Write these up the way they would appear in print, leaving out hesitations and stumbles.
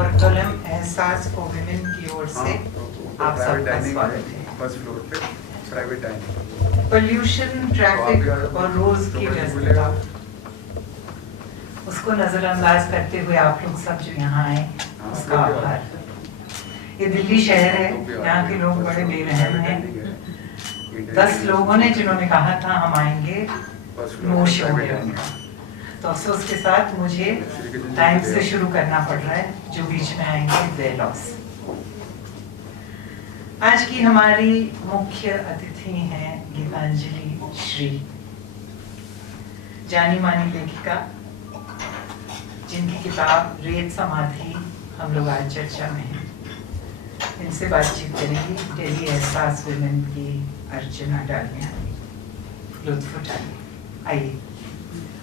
और कलम एहसास को विमेन की ओर से आप सबका स्वागत है। फर्स्ट फ्लोर पे प्राइवेट डाइनिंग। पोल्यूशन, ट्रैफिक और रोज की व्यस्तता, उसको नजरअंदाज करते हुए आप लोग सब जो यहाँ आए उसका आभार। ये दिल्ली शहर है, यहाँ के लोग बड़े बेरहम हैं। 10 लोगों ने जिन्होंने कहा था हम आएंगे, नो शो है उनका। तो अफसोस के साथ मुझे टाइम से शुरू करना पड़ रहा है, जो बीच में आएंगे देयर लॉस। आज की हमारी मुख्य अतिथि हैं गीतांजलि श्री, जानी मानी लेखिका, जिनकी किताब रेत समाधि हम लोग आज चर्चा में हैं। इनसे बातचीत करेंगी दिल्ली एहसास वुमेन की अर्चना डालिया। लुत्फ उठाइए। आइए,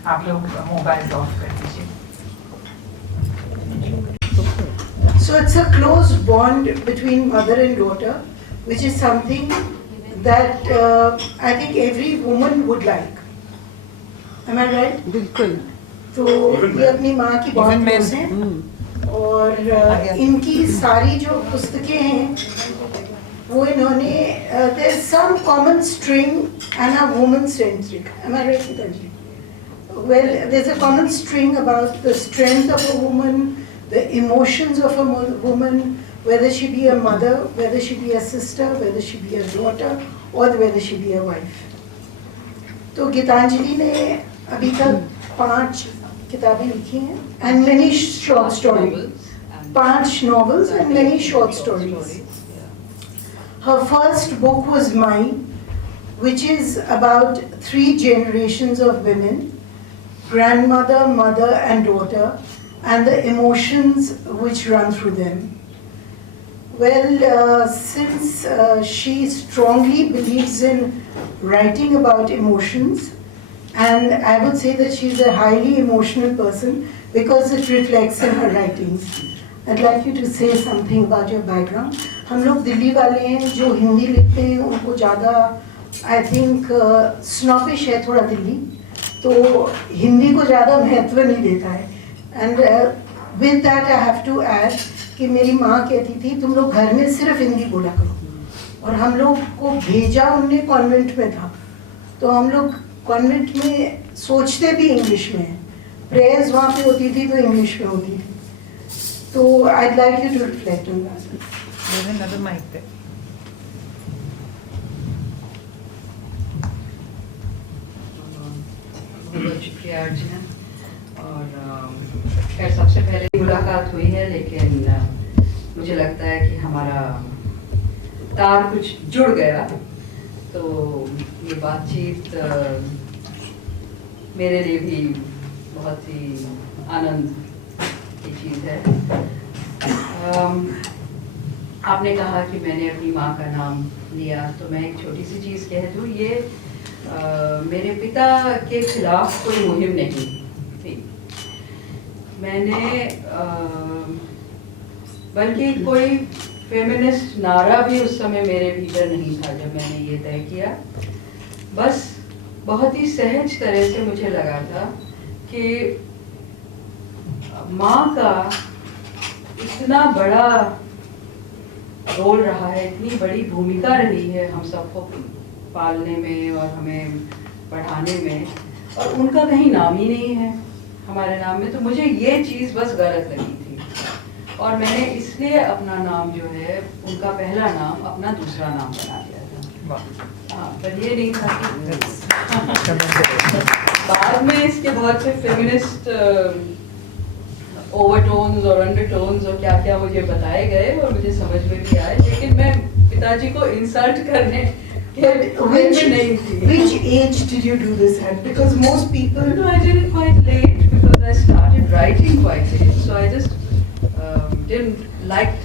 आप लोग मोबाइल ऑफ कर दीजिए। So it's a close bond between mother and daughter, which is something that I think every woman would like. Am I right? बिल्कुल। तो ये अपनी माँ की बहुत क्लोज हैं और इनकी सारी जो पुस्तकें हैं वो इन्होंने there's some common string and a woman centric. Am I right, Gitanjali? Well, there's a common string about the strength of a woman, the emotions of a woman, whether she be a mother, whether she be a sister, whether she be a daughter, or whether she be a wife. तो गीतांजलि ने अभी तक 5 किताबें लिखी हैं and many short stories, 5 novels and many short stories. Her first book was Mine, which is about 3 generations of women, grandmother, mother and daughter, and the emotions which run through them. Well, since she strongly believes in writing about emotions, and I would say that she's a highly emotional person because it reflects in her writings. I'd like you to say something about your background. हम लोग दिल्ली वाले हैं, जो हिंदी लिखते हैं उनको ज़्यादा I think snobbish है थोड़ा दिल्ली, तो हिंदी को ज़्यादा महत्व नहीं देता है। And with that I have to add कि मेरी माँ कहती थी तुम लोग घर में सिर्फ हिंदी बोला करो, और हम लोग को भेजा उनने कॉन्वेंट में था, तो हम लोग कॉन्वेंट में सोचते भी इंग्लिश में, प्रेयर्स वहाँ पे होती थी तो इंग्लिश में होती थी। तो I'd like you to reflect on that. There's another mic there. बहुत शुक्रिया अर्चना। और खैर सबसे पहले मुलाकात हुई है, लेकिन मुझे लगता है कि हमारा तार कुछ जुड़ गया, तो ये बातचीत मेरे लिए भी बहुत ही आनंद की चीज़ है। आपने कहा कि मैंने अपनी माँ का नाम लिया, तो मैं एक छोटी सी चीज़ कह दूँ, ये मेरे पिता के खिलाफ कोई मुहिम नहीं थी। मैंने बल्कि कोई फेमिनिस्ट नारा भी उस समय मेरे भीतर नहीं था जब मैंने ये तय किया। बस बहुत ही सहज तरह से मुझे लगा था कि माँ का इतना बड़ा रोल रहा है, इतनी बड़ी भूमिका रही है हम सबको पालने में और हमें पढ़ाने में, और उनका कहीं नाम ही नहीं है हमारे नाम में। तो मुझे ये चीज़ बस गलत लगी थी, और मैंने इसलिए अपना नाम जो है, उनका पहला नाम अपना दूसरा नाम बना दिया था। हाँ, पर ये नहीं था कि बाद में इसके बहुत से फेमिनिस्ट ओवरटोन्स और अंडरटोन्स और क्या क्या मुझे बताए गए और मुझे समझ में भी आए, लेकिन मैं पिताजी को इंसल्ट करने Which age did you do this at? Because most people... No, I did it quite late because I started writing quite late. So I just didn't like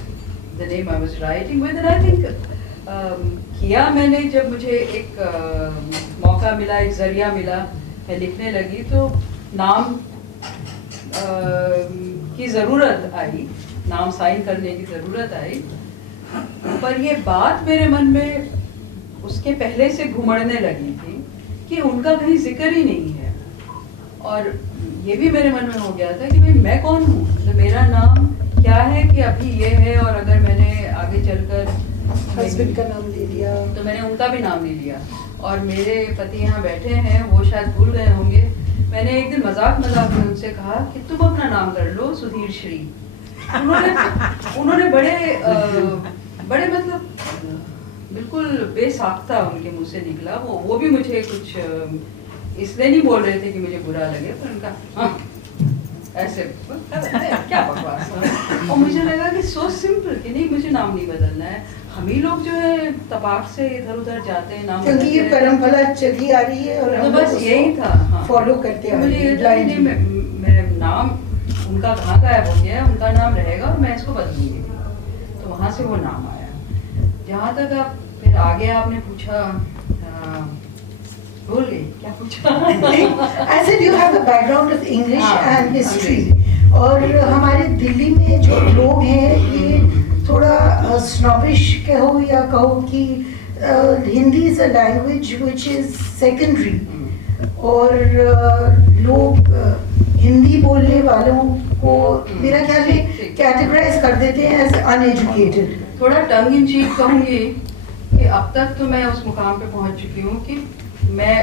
the name I was writing with. And I think किया मैंने, जब मुझे एक मौका मिला, एक जरिया मिला, मैं लिखने लगी, तो नाम की ज़रूरत आई, नाम साइन करने की ज़रूरत आई। पर ये बात मेरे मन में उसके पहले से घुमड़ने लगी थी कि उनका कहीं जिक्र ही नहीं है, और ये भी मेरे मन में हो गया था कि भाई मैं कौन हूँ, मतलब मेरा नाम क्या है कि अभी ये है, और अगर मैंने आगे चलकर हस्बैंड का नाम ले लिया तो मैंने उनका भी नाम नहीं लिया, और मेरे पति यहाँ बैठे हैं, वो शायद भूल गए होंगे। मैंने एक दिन मजाक में उनसे कहा कि तुम अपना नाम कर लो सुधीर श्री। उन्होंने बड़े मतलब बिल्कुल बेसाख्ता उनके मुंह से निकला। वो भी मुझे कुछ इसलिए नहीं बोल रहे थे कि मुझे बुरा लगे, पर उनका हाँ ऐसे क्या बकवास। और मुझे लगा कि सो सिंपल कि नहीं, मुझे नाम नहीं बदलना है। हम ही लोग जो है तपाक से इधर उधर जाते हैं नाम, क्योंकि ये परंपरा चली आ रही है और तो बस यही था। हाँ। फॉलो करते हैं। मुझे ये था कि नहीं, मैं नाम उनका कहाँ गायब हो गया है, उनका नाम रहेगा और मैं इसको बदलूंगी। तो वहाँ से वो नाम आया। जहाँ तक आप फिर आगे आपने पूछा, बोल गई क्या पूछा? I said you have a background of English and history, अंग्रेजी। और हमारे दिल्ली में जो लोग हैं ये थोड़ा snobbish कहो या कहो कि Hindi is a language which is secondary, और लोग हिंदी बोलने वालों को मेरा ख्याल है कैटेगराइज कर देते हैं एज अनएजुकेटेड। थोड़ा टंग इन चीक कहूँगी कि अब तक तो मैं उस मुकाम पे पहुँच चुकी हूँ कि मैं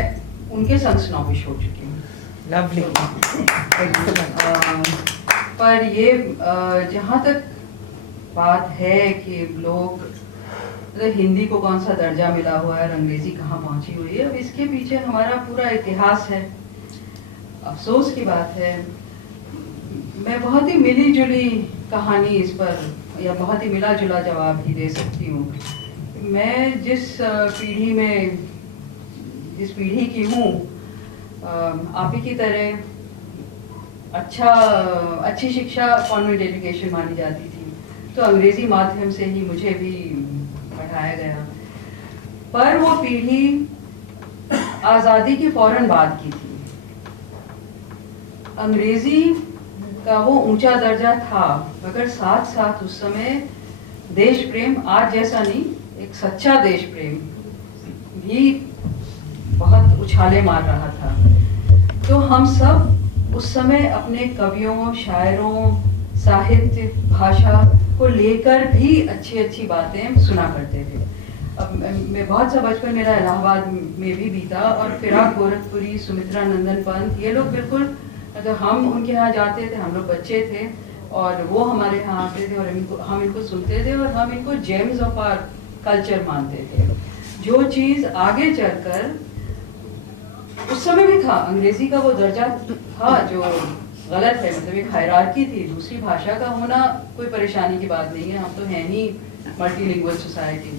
उनके संग स्नॉबिश हो चुकी हूँ। लवली। पर ये जहाँ तक बात है कि लोग हिंदी को कौन सा दर्जा मिला हुआ है और अंग्रेजी कहाँ पहुँची हुई है, अब इसके पीछे हमारा पूरा इतिहास है। अफसोस की बात है, मैं बहुत ही मिली जुली कहानी इस पर या बहुत ही मिला जुला जवाब ही दे सकती हूँ। मैं जिस पीढ़ी की हूँ, आप ही की तरह अच्छी शिक्षा कॉन्वेंट एजुकेशन मानी जाती थी, तो अंग्रेजी माध्यम से ही मुझे भी पढ़ाया गया। पर वो पीढ़ी आज़ादी के फौरन बाद की थी। अंग्रेजी का वो ऊंचा दर्जा था, मगर साथ साथ उस समय देश प्रेम आज जैसा नहीं, एक सच्चा देश प्रेम भी बहुत उछाले मार रहा था। तो हम सब उस समय अपने कवियों, शायरों, साहित्य, भाषा को लेकर भी अच्छी अच्छी बातें सुना करते थे। अब मैं बहुत सा बचपन मेरा इलाहाबाद में भी बीता, और फिराक गोरखपुरी, सुमित्रा नंदन पंत, ये लोग बिल्कुल, तो हम उनके यहाँ जाते थे, हम लोग बच्चे थे और वो हमारे यहाँ आते थे और हम इनको सुनते थे और हम इनको जेम्स ऑफ आवर कल्चर मानते थे। जो चीज़ आगे चलकर उस समय भी था, अंग्रेजी का वो दर्जा था जो गलत है, मतलब एक हायरार्की थी। दूसरी भाषा का होना कोई परेशानी की बात नहीं है, हम तो हैं ही मल्टीलिंगुअल सोसाइटी,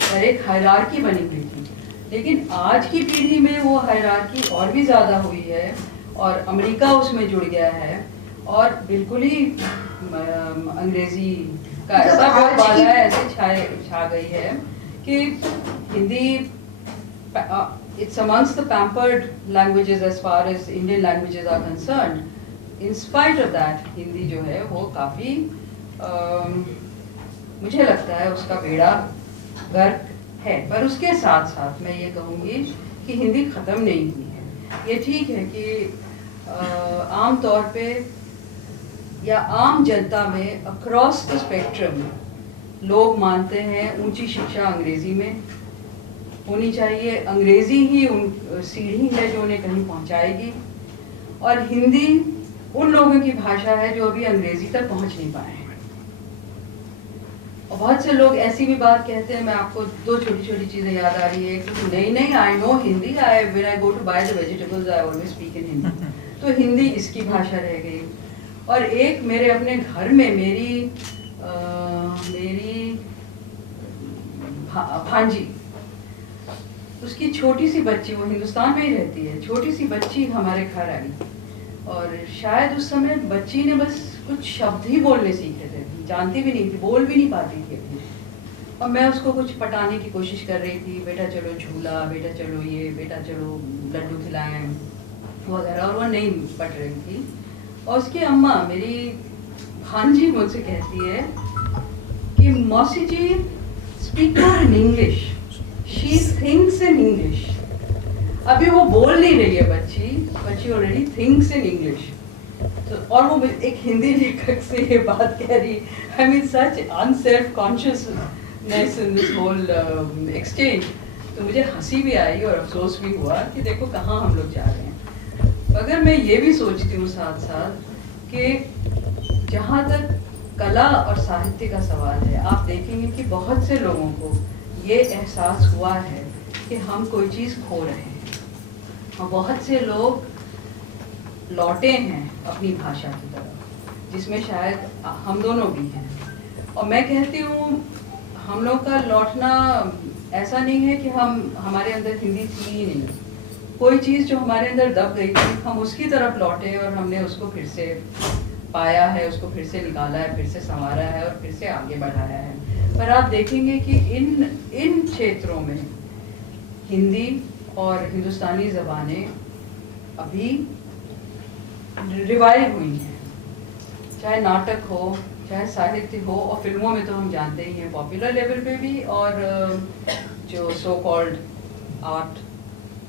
पर एक हायरार्की बनी हुई थी। लेकिन आज की पीढ़ी में वो हायरार्की और भी ज़्यादा हुई है और अमेरिका उसमें जुड़ गया है और बिल्कुल ही अंग्रेजी का ऐसा बोलबाला है, ऐसे छा गई है कि Hindi it's amongst the pampered languages as far as Indian languages are concerned. In spite of that, Hindi जो है वो काफ़ी मुझे लगता है उसका बेड़ा गर्क है। पर उसके साथ साथ मैं ये कहूँगी कि हिंदी ख़त्म नहीं हुई है। ये ठीक है कि आम तौर पे या आम जनता में अक्रॉस द स्पेक्ट्रम लोग मानते हैं ऊंची शिक्षा अंग्रेजी में होनी चाहिए, अंग्रेजी ही उन सीढ़ी है जो उन्हें कहीं पहुंचाएगी, और हिंदी उन लोगों की भाषा है जो अभी अंग्रेजी तक पहुंच नहीं पाए हैं। और बहुत से लोग ऐसी भी बात कहते हैं, मैं आपको दो छोटी छोटी चीज़ें याद आ रही है कि नहीं I know Hindi, when I go to buy the vegetables I always speak in Hindi. तो हिंदी इसकी भाषा रह गई। और एक मेरे अपने घर में मेरी भांजी, उसकी छोटी सी बच्ची, वो हिंदुस्तान में ही रहती है, छोटी सी बच्ची हमारे घर आई और शायद उस समय बच्ची ने बस कुछ शब्द ही बोलने सीखे थे, जानती भी नहीं थी, बोल भी नहीं पाती थी अपनी। और मैं उसको कुछ पटाने की कोशिश कर रही थी, बेटा चलो झूला, बेटा चलो ये, बेटा चलो लड्डू खिलाएं वगैरह, और वो नहीं पट रही थी। और उसकी अम्मा मेरी भांजी मुझसे कहती है कि मौसी ji speak in English, she thinks in English. अभी वो बोल नहीं रही है बच्ची ऑलरेडी थिंक्स इन इंग्लिश। तो और वो एक हिंदी लेखक से ये बात कह रही, I mean such unself consciousness in this whole exchange. तो मुझे हंसी भी आई और अफसोस भी हुआ कि देखो कहाँ हम लोग जा रहे हैं। मगर मैं ये भी सोचती हूँ साथ साथ कि जहाँ तक कला और साहित्य का सवाल है, आप देखेंगे कि बहुत से लोगों को ये एहसास हुआ है कि हम कोई चीज़ खो रहे हैं और बहुत से लोग लौटे हैं अपनी भाषा की तरफ, जिसमें शायद हम दोनों भी हैं। और मैं कहती हूँ हम लोग का लौटना ऐसा नहीं है कि हमारे अंदर हिंदी थी ही नहीं, कोई चीज़ जो हमारे अंदर दब गई थी हम उसकी तरफ लौटे और हमने उसको फिर से पाया है, उसको फिर से निकाला है, फिर से संवारा है और फिर से आगे बढ़ाया है। पर आप देखेंगे कि इन क्षेत्रों में हिंदी और हिंदुस्तानी ज़बानें अभी रिवाइव हुई हैं, चाहे नाटक हो, चाहे साहित्य हो, और फिल्मों में तो हम जानते ही हैं पॉपुलर लेवल पे भी, और जो so called art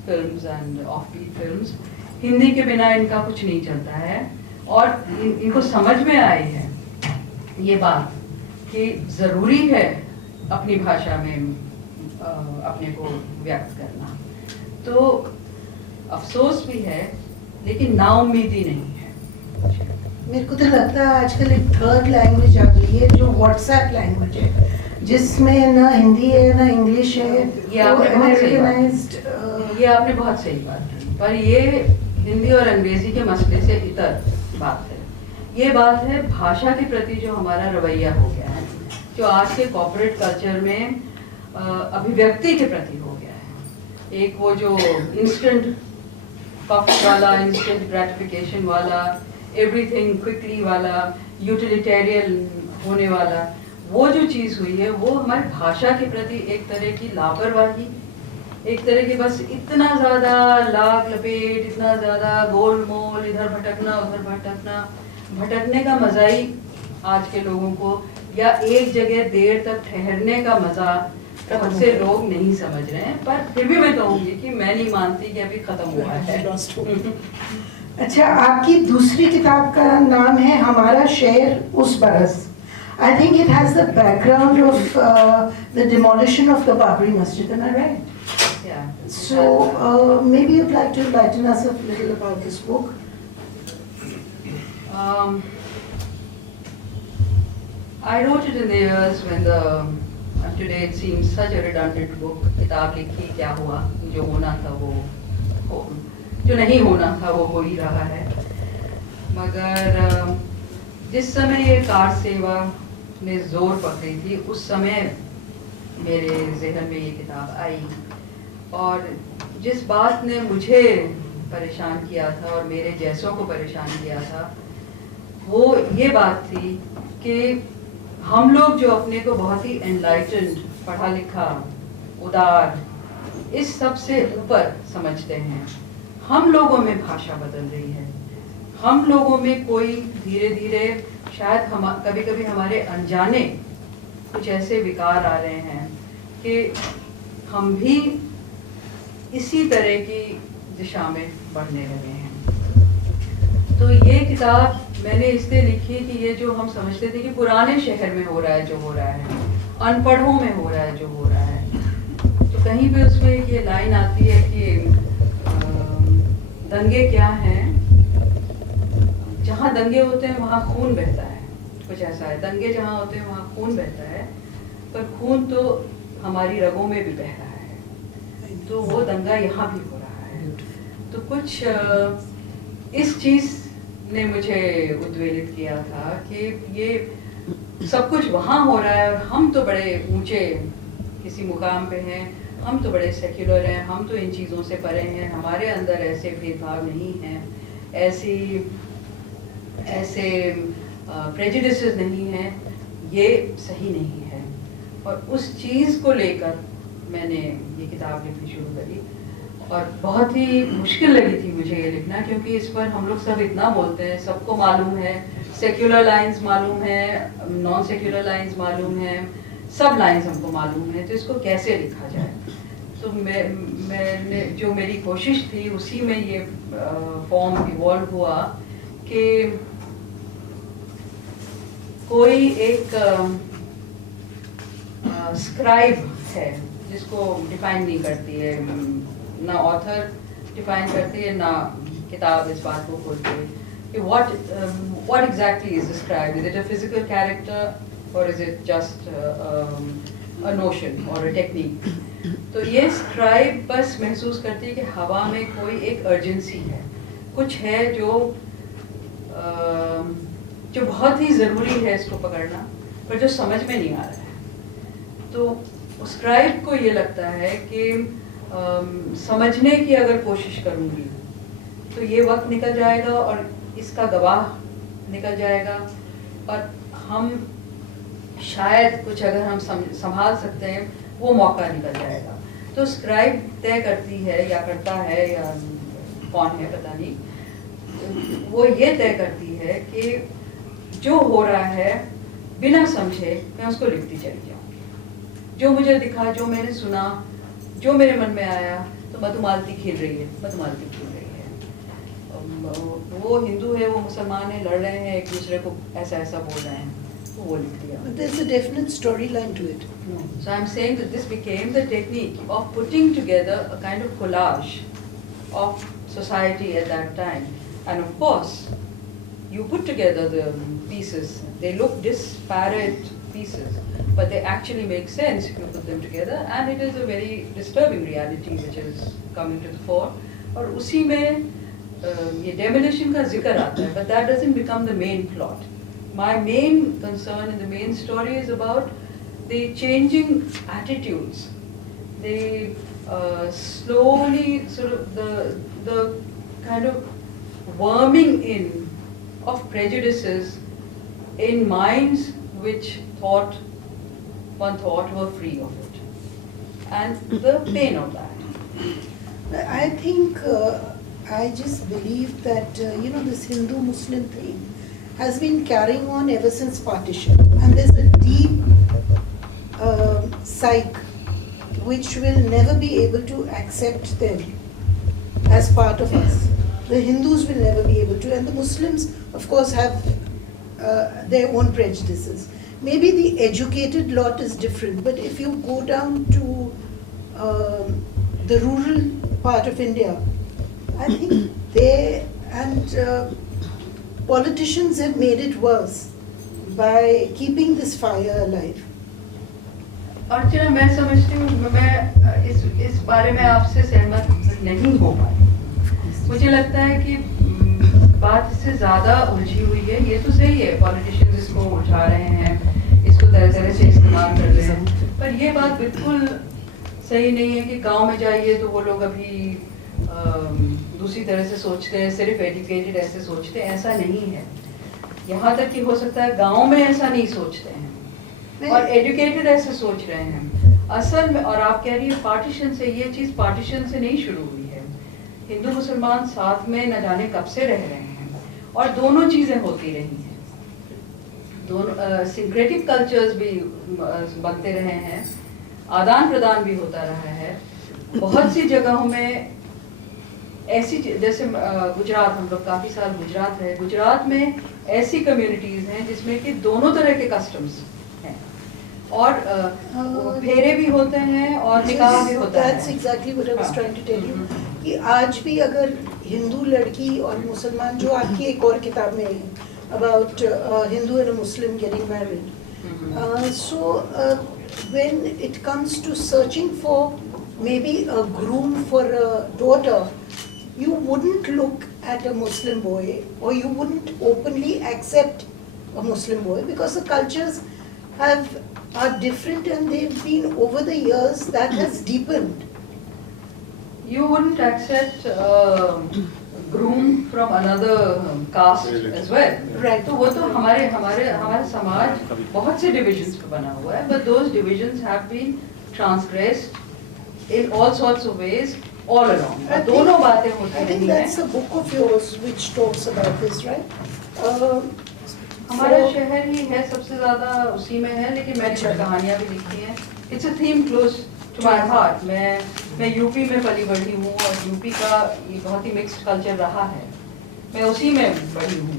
films and off beat films, Hindi के बिना इनका कुछ नहीं चलता है। और इनको समझ में आई है ये बात कि ज़रूरी है अपनी भाषा में अपने को व्यक्त करना। तो अफसोस भी है लेकिन नाउम्मीदी नहीं है। मेरे को तो लगता है आजकल एक थर्ड लैंग्वेज आ गई है जो व्हाट्सएप लैंग्वेज है, जिसमें ना हिंदी है ना इंग्लिश है। ये आपने बहुत सही बात की। पर ये हिंदी और अंग्रेजी के मसले से इतर बात है। ये बात है भाषा के प्रति जो हमारा रवैया हो गया है, जो आज के कॉर्पोरेट कल्चर में अभिव्यक्ति के प्रति हो गया है। एक वो जो इंस्टेंट पफ वाला, इंस्टेंट ग्रेटिफिकेशन वाला, एवरीथिंग क्विकली वाला, यूटिलिटेरियन होने वाला, वो जो चीज़ हुई है वो हमारी भाषा के प्रति एक तरह की लापरवाही, एक तरह की बस इतना ज़्यादा लाग लपेट, इतना ज़्यादा गोल मोल, इधर भटकना उधर भटकना, भटकने का मज़ा ही आज के लोगों को, या एक जगह देर तक ठहरने का मज़ा बहुत से लोग नहीं समझ रहे हैं। पर फिर भी मैं कहूँगी कि मैं नहीं मानती कि अभी ख़त्म हुआ है। अच्छा, आपकी दूसरी किताब का नाम है हमारा शहर उस बरस। I think it has the background of the demolition of the Babri Masjid, am I right? Yeah. So maybe you'd like to enlighten us a little about this book. I wrote it in the years when today it seems such a redundant book. किताब लिखी, क्या हुआ, जो होना था वो हो, जो नहीं होना था वो हो ही रहा है। मगर जिस समय ये कार सेवा ने जोर पकड़ी थी, उस समय मेरे जहन में ये किताब आई, और जिस बात ने मुझे परेशान किया था और मेरे जैसों को परेशान किया था, वो ये बात थी कि हम लोग जो अपने को बहुत ही एनलाइटेंड, पढ़ा लिखा, उदार, इस सब से ऊपर समझते हैं, हम लोगों में भाषा बदल रही है। हम लोगों में कोई धीरे धीरे शायद कभी कभी हमारे अनजाने कुछ ऐसे विकार आ रहे हैं कि हम भी इसी तरह की दिशा में बढ़ने लगे हैं। तो ये किताब मैंने इसलिए लिखी कि ये जो हम समझते थे कि पुराने शहर में हो रहा है जो हो रहा है, अनपढ़ों में हो रहा है जो हो रहा है, तो कहीं पे उसमें एक ये लाइन आती है कि दंगे क्या हैं, जहाँ दंगे होते हैं वहाँ खून बहता है, कुछ ऐसा है। दंगे जहाँ होते हैं वहाँ खून बहता है, पर खून तो हमारी रगों में भी बह रहा है, तो वो दंगा यहाँ भी हो रहा है। तो कुछ इस चीज़ ने मुझे उद्वेलित किया था कि ये सब कुछ वहाँ हो रहा है और हम तो बड़े ऊंचे किसी मुकाम पे हैं, हम तो बड़े सेक्युलर हैं, हम तो इन चीज़ों से परे हैं, हमारे अंदर ऐसे भेदभाव नहीं हैं, ऐसे प्रेजुडिसेस नहीं हैं, ये सही नहीं है। और उस चीज़ को लेकर मैंने ये किताब लिखनी शुरू करी, और बहुत ही मुश्किल लगी थी मुझे ये लिखना, क्योंकि इस पर हम लोग सब इतना बोलते हैं, सबको मालूम है, सेक्युलर लाइंस मालूम है, नॉन सेक्युलर लाइंस मालूम है, सब लाइंस हमको मालूम है, तो इसको कैसे लिखा जाए। तो मैंने जो मेरी कोशिश थी उसी में ये फॉर्म इवॉल्व हुआ कि कोई एक स्क्राइब है जिसको डिफाइन नहीं करती है, ना ऑथर डिफाइन करती है ना किताब इस बात को खोलती है कि what exactly is a scribe? Is it a physical character or is it just a notion or a technique? तो ये स्क्राइब बस महसूस करती है कि हवा में कोई एक अर्जेंसी है, कुछ है जो बहुत ही ज़रूरी है इसको पकड़ना, पर जो समझ में नहीं आ रहा है। तो स्क्राइब को ये लगता है कि समझने की अगर कोशिश करूँगी तो ये वक्त निकल जाएगा और इसका गवाह निकल जाएगा, और हम शायद कुछ अगर हम संभाल सकते हैं वो मौका निकल जाएगा। तो स्क्राइब तय करती है या करता है या कौन है पता नहीं, वो ये तय करती है कि जो हो रहा है बिना समझे मैं उसको लिखती चली जाऊँगी। जो मुझे दिखा, जो मैंने सुना, जो मेरे मन में आया, तो मधुमालती खिल रही है, मधुमालती खिल रही है। वो हिंदू है, वो मुसलमान है, लड़ रहे हैं एक दूसरे को, ऐसा ऐसा बोल रहे हैं, तो वो लिख दिया। But there's a definite storyline to it. No. So I'm saying that this became the technique of putting together a kind of collage of society at that time. And of course, you put together the pieces, they look disparate pieces, but they actually make sense if you put them together, and it is a very disturbing reality which is coming to the fore. और उसी में ये demolition का जिक्र आता है, but that doesn't become the main plot. My main concern in the main story is about the changing attitudes, the slowly sort of the kind of worming in of prejudices in minds which one thought were free of it, and the pain of that. I think I just believe that this Hindu-Muslim thing has been carrying on ever since partition, and there's a deep psyche which will never be able to accept them as part of us. The Hindus will never be able to, and the Muslims, of course, have their own prejudices. Maybe the educated lot is different, but if you go down to the rural part of India, I think they and politicians have made it worse by keeping this fire alive. अर्चना, मैं समझती हूँ, मैं इस बारे में आपसे सहमत नहीं हो पाई। मुझे लगता है कि बात इससे ज़्यादा उलझी हुई है। ये तो सही है, पॉलिटिशियंस इसको उठा रहे हैं, इसको तरह तरह से इस्तेमाल कर रहे हैं, पर ये बात बिल्कुल सही नहीं है कि गांव में जाइए तो वो लोग अभी दूसरी तरह से सोचते हैं, सिर्फ एजुकेटेड ऐसे सोचते हैं, ऐसा नहीं है। यहाँ तक कि हो सकता है गांव में ऐसा नहीं सोचते हैं और एजुकेटेड ऐसे सोच रहे हैं असल में। और आप कह रही है पार्टीशन से, ये चीज़ पार्टीशन से नहीं शुरू हुई है। हिंदू मुसलमान साथ में न जाने कब से रह रहे हैं और दोनों चीज़ें होती रही हैं, दोनों सिंक्रेटिक कल्चर्स भी बनते रहे हैं, आदान प्रदान भी होता रहा है। बहुत सी जगहों में ऐसी, जैसे गुजरात, हम लोग काफ़ी साल गुजरात है, गुजरात में ऐसी कम्युनिटीज़ हैं जिसमें कि दोनों तरह के कस्टम्स हैं और फेरे भी होते हैं और निकाह भी होता है। That's exactly what I was trying to tell you, कि आज भी अगर हिंदू लड़की और मुसलमान, जो आपकी एक और किताब में है about Hindu and a Muslim getting married, so when it comes to searching for maybe a groom for a daughter, you wouldn't look at a Muslim boy or you wouldn't openly accept a Muslim boy because the cultures are different and they've been over the years, that has deepened. You wouldn't accept groom from another caste as well. Right. तो वो तो हमारे समाज बहुत से divisions पे बना हुआ है, but those divisions have been transgressed in all sorts of ways all along. दोनों बातें होती I think रही हैं। that's a book of yours which talks about this, right? हमारा शहर ही है सबसे ज़्यादा उसी में है, लेकिन मैंने कुछ कहानियाँ भी लिखी हैं। It's a theme close to my heart. मैं यूपी में पली बढ़ी हूँ और यूपी का ये बहुत ही मिक्स्ड कल्चर रहा है, मैं उसी में बढ़ी हूँ।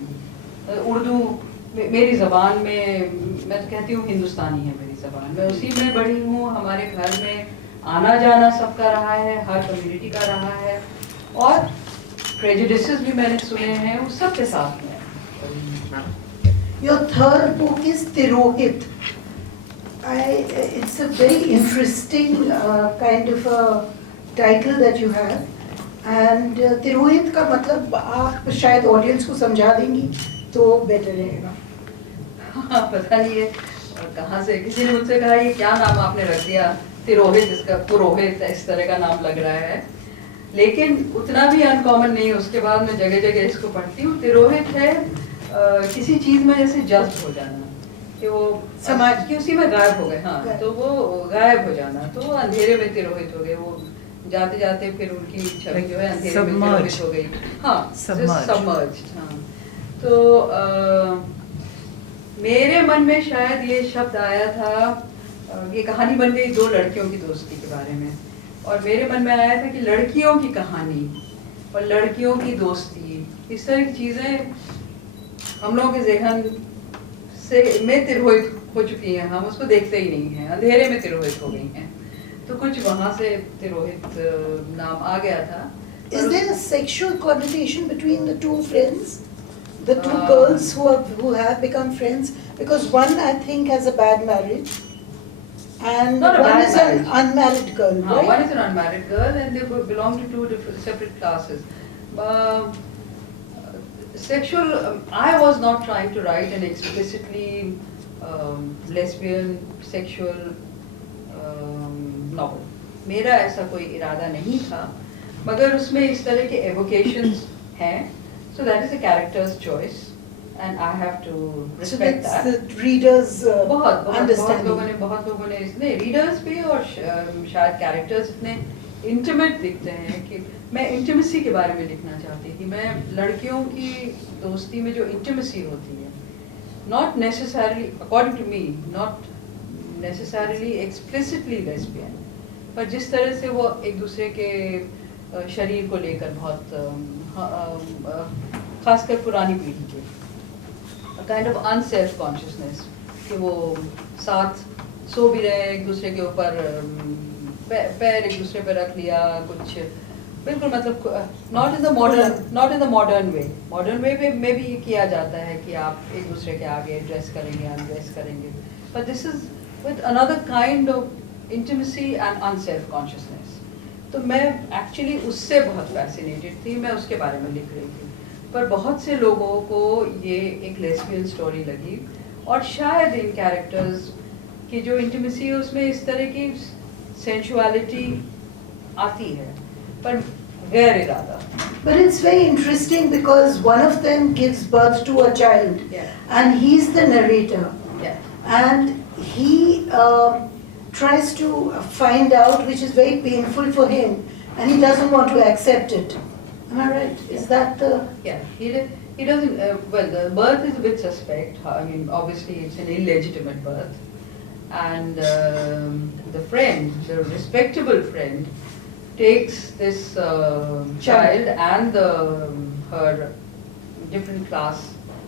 उर्दू मेरी ज़बान में, मैं तो कहती हूँ हिंदुस्तानी है मेरी ज़बान, मैं उसी में बड़ी हूँ। हमारे घर में आना जाना सबका रहा है, हर कम्युनिटी का रहा है, और प्रेजुडिसेस भी मैंने सुने हैं, उस सब के साथ में। Your third book is Tirohit. It's a very interesting kind of a title that you have. And Tirohit का मतलब आप शायद ऑडियंस को समझा देंगी तो बेटर रहेगा। हाँ, पता नहीं है कहाँ से किसी ने मुझसे कहा ये क्या नाम आपने रख दिया, तिरोहित, इसका पुरोहित इस तरह का नाम लग रहा है, लेकिन उतना भी अनकॉमन नहीं है। उसके बाद मैं जगह जगह इसको पढ़ती हूँ। तिरोहित है किसी चीज में जैसे जज्ब हो जाना, कि वो समाज की उसी में गायब हो गए। हाँ, तो वो गायब हो जाना, तो वो अंधेरे में तिरोहित हो गए। वो जाते जाते फिर उनकी छवि जो है अंधेरे में तिरोहित हो गई। हाँ, सबमर्ज्ड। हाँ, तो मेरे मन में शायद ये शब्द आया था, ये कहानी बन गई दो लड़कियों की दोस्ती के बारे में, और मेरे मन में आया था कि लड़कियों की कहानी और लड़कियों की दोस्ती, इस तरह की चीज़ें हम लोगों के ज़हन से में तिरोहित हो चुकी हैं, हम उसको देखते ही नहीं हैं, अंधेरे में तिरोहित हो गई हैं। तो कुछ वहाँ से तिरोहित नाम आ गया था। Is there a sexual connotation between the two friends? The two girls who have become friends? Because one I think has a bad marriage and one is an unmarried girl, right? One is an unmarried girl and they belong to two different separate classes. Sexual, I was not trying to write an explicitly lesbian sexual novel. मेरा ऐसा कोई इरादा नहीं था, मगर उसमें इस तरह के evocations हैं, so that is a character's choice and I have to respect that. So that's the readers' understanding. बहुत लोगों ने इसने readers भी और शायद characters इतने intimate दिखते हैं कि मैं intimacy के बारे में लिखना चाहती थी। मैं लड़कियों की दोस्ती में जो intimacy होती है, not necessarily, according to me, not necessarily explicitly lesbian, पर जिस तरह से वो एक दूसरे के शरीर को लेकर बहुत खासकर पुरानी पीढ़ी के काइंड ऑफ अनसेल्फ कॉन्शियसनेस, कि वो साथ सो भी रहे, एक दूसरे के ऊपर पैर एक दूसरे पे रख लिया, कुछ बिल्कुल मतलब not in the modern way. Modern way में भी ये किया जाता है कि आप एक दूसरे के आगे ड्रेस करेंगे, अनड्रेस करेंगे, but this is with another kind of intimacy and unself consciousness. तो मैं एक्चुअली उससे बहुत फैसिनेटेड थी, मैं उसके बारे में लिख रही थी, पर बहुत से लोगों को ये एक लेस्बियन स्टोरी लगी, और शायद इन कैरेक्टर्स की जो इंटिमेसी है उसमें इस तरह की सेंसुअलिटी आती है, पर गैर इरादा। But it's very interesting because one of them gives birth to a child, and he's the narrator, and he tries to find out, which is very painful for him, and he doesn't want to accept it. Am I right? Is that the? Yeah, he doesn't. Well, the birth is a bit suspect. I mean, obviously it's an illegitimate birth, and the friend, the respectable friend, takes this child and her different class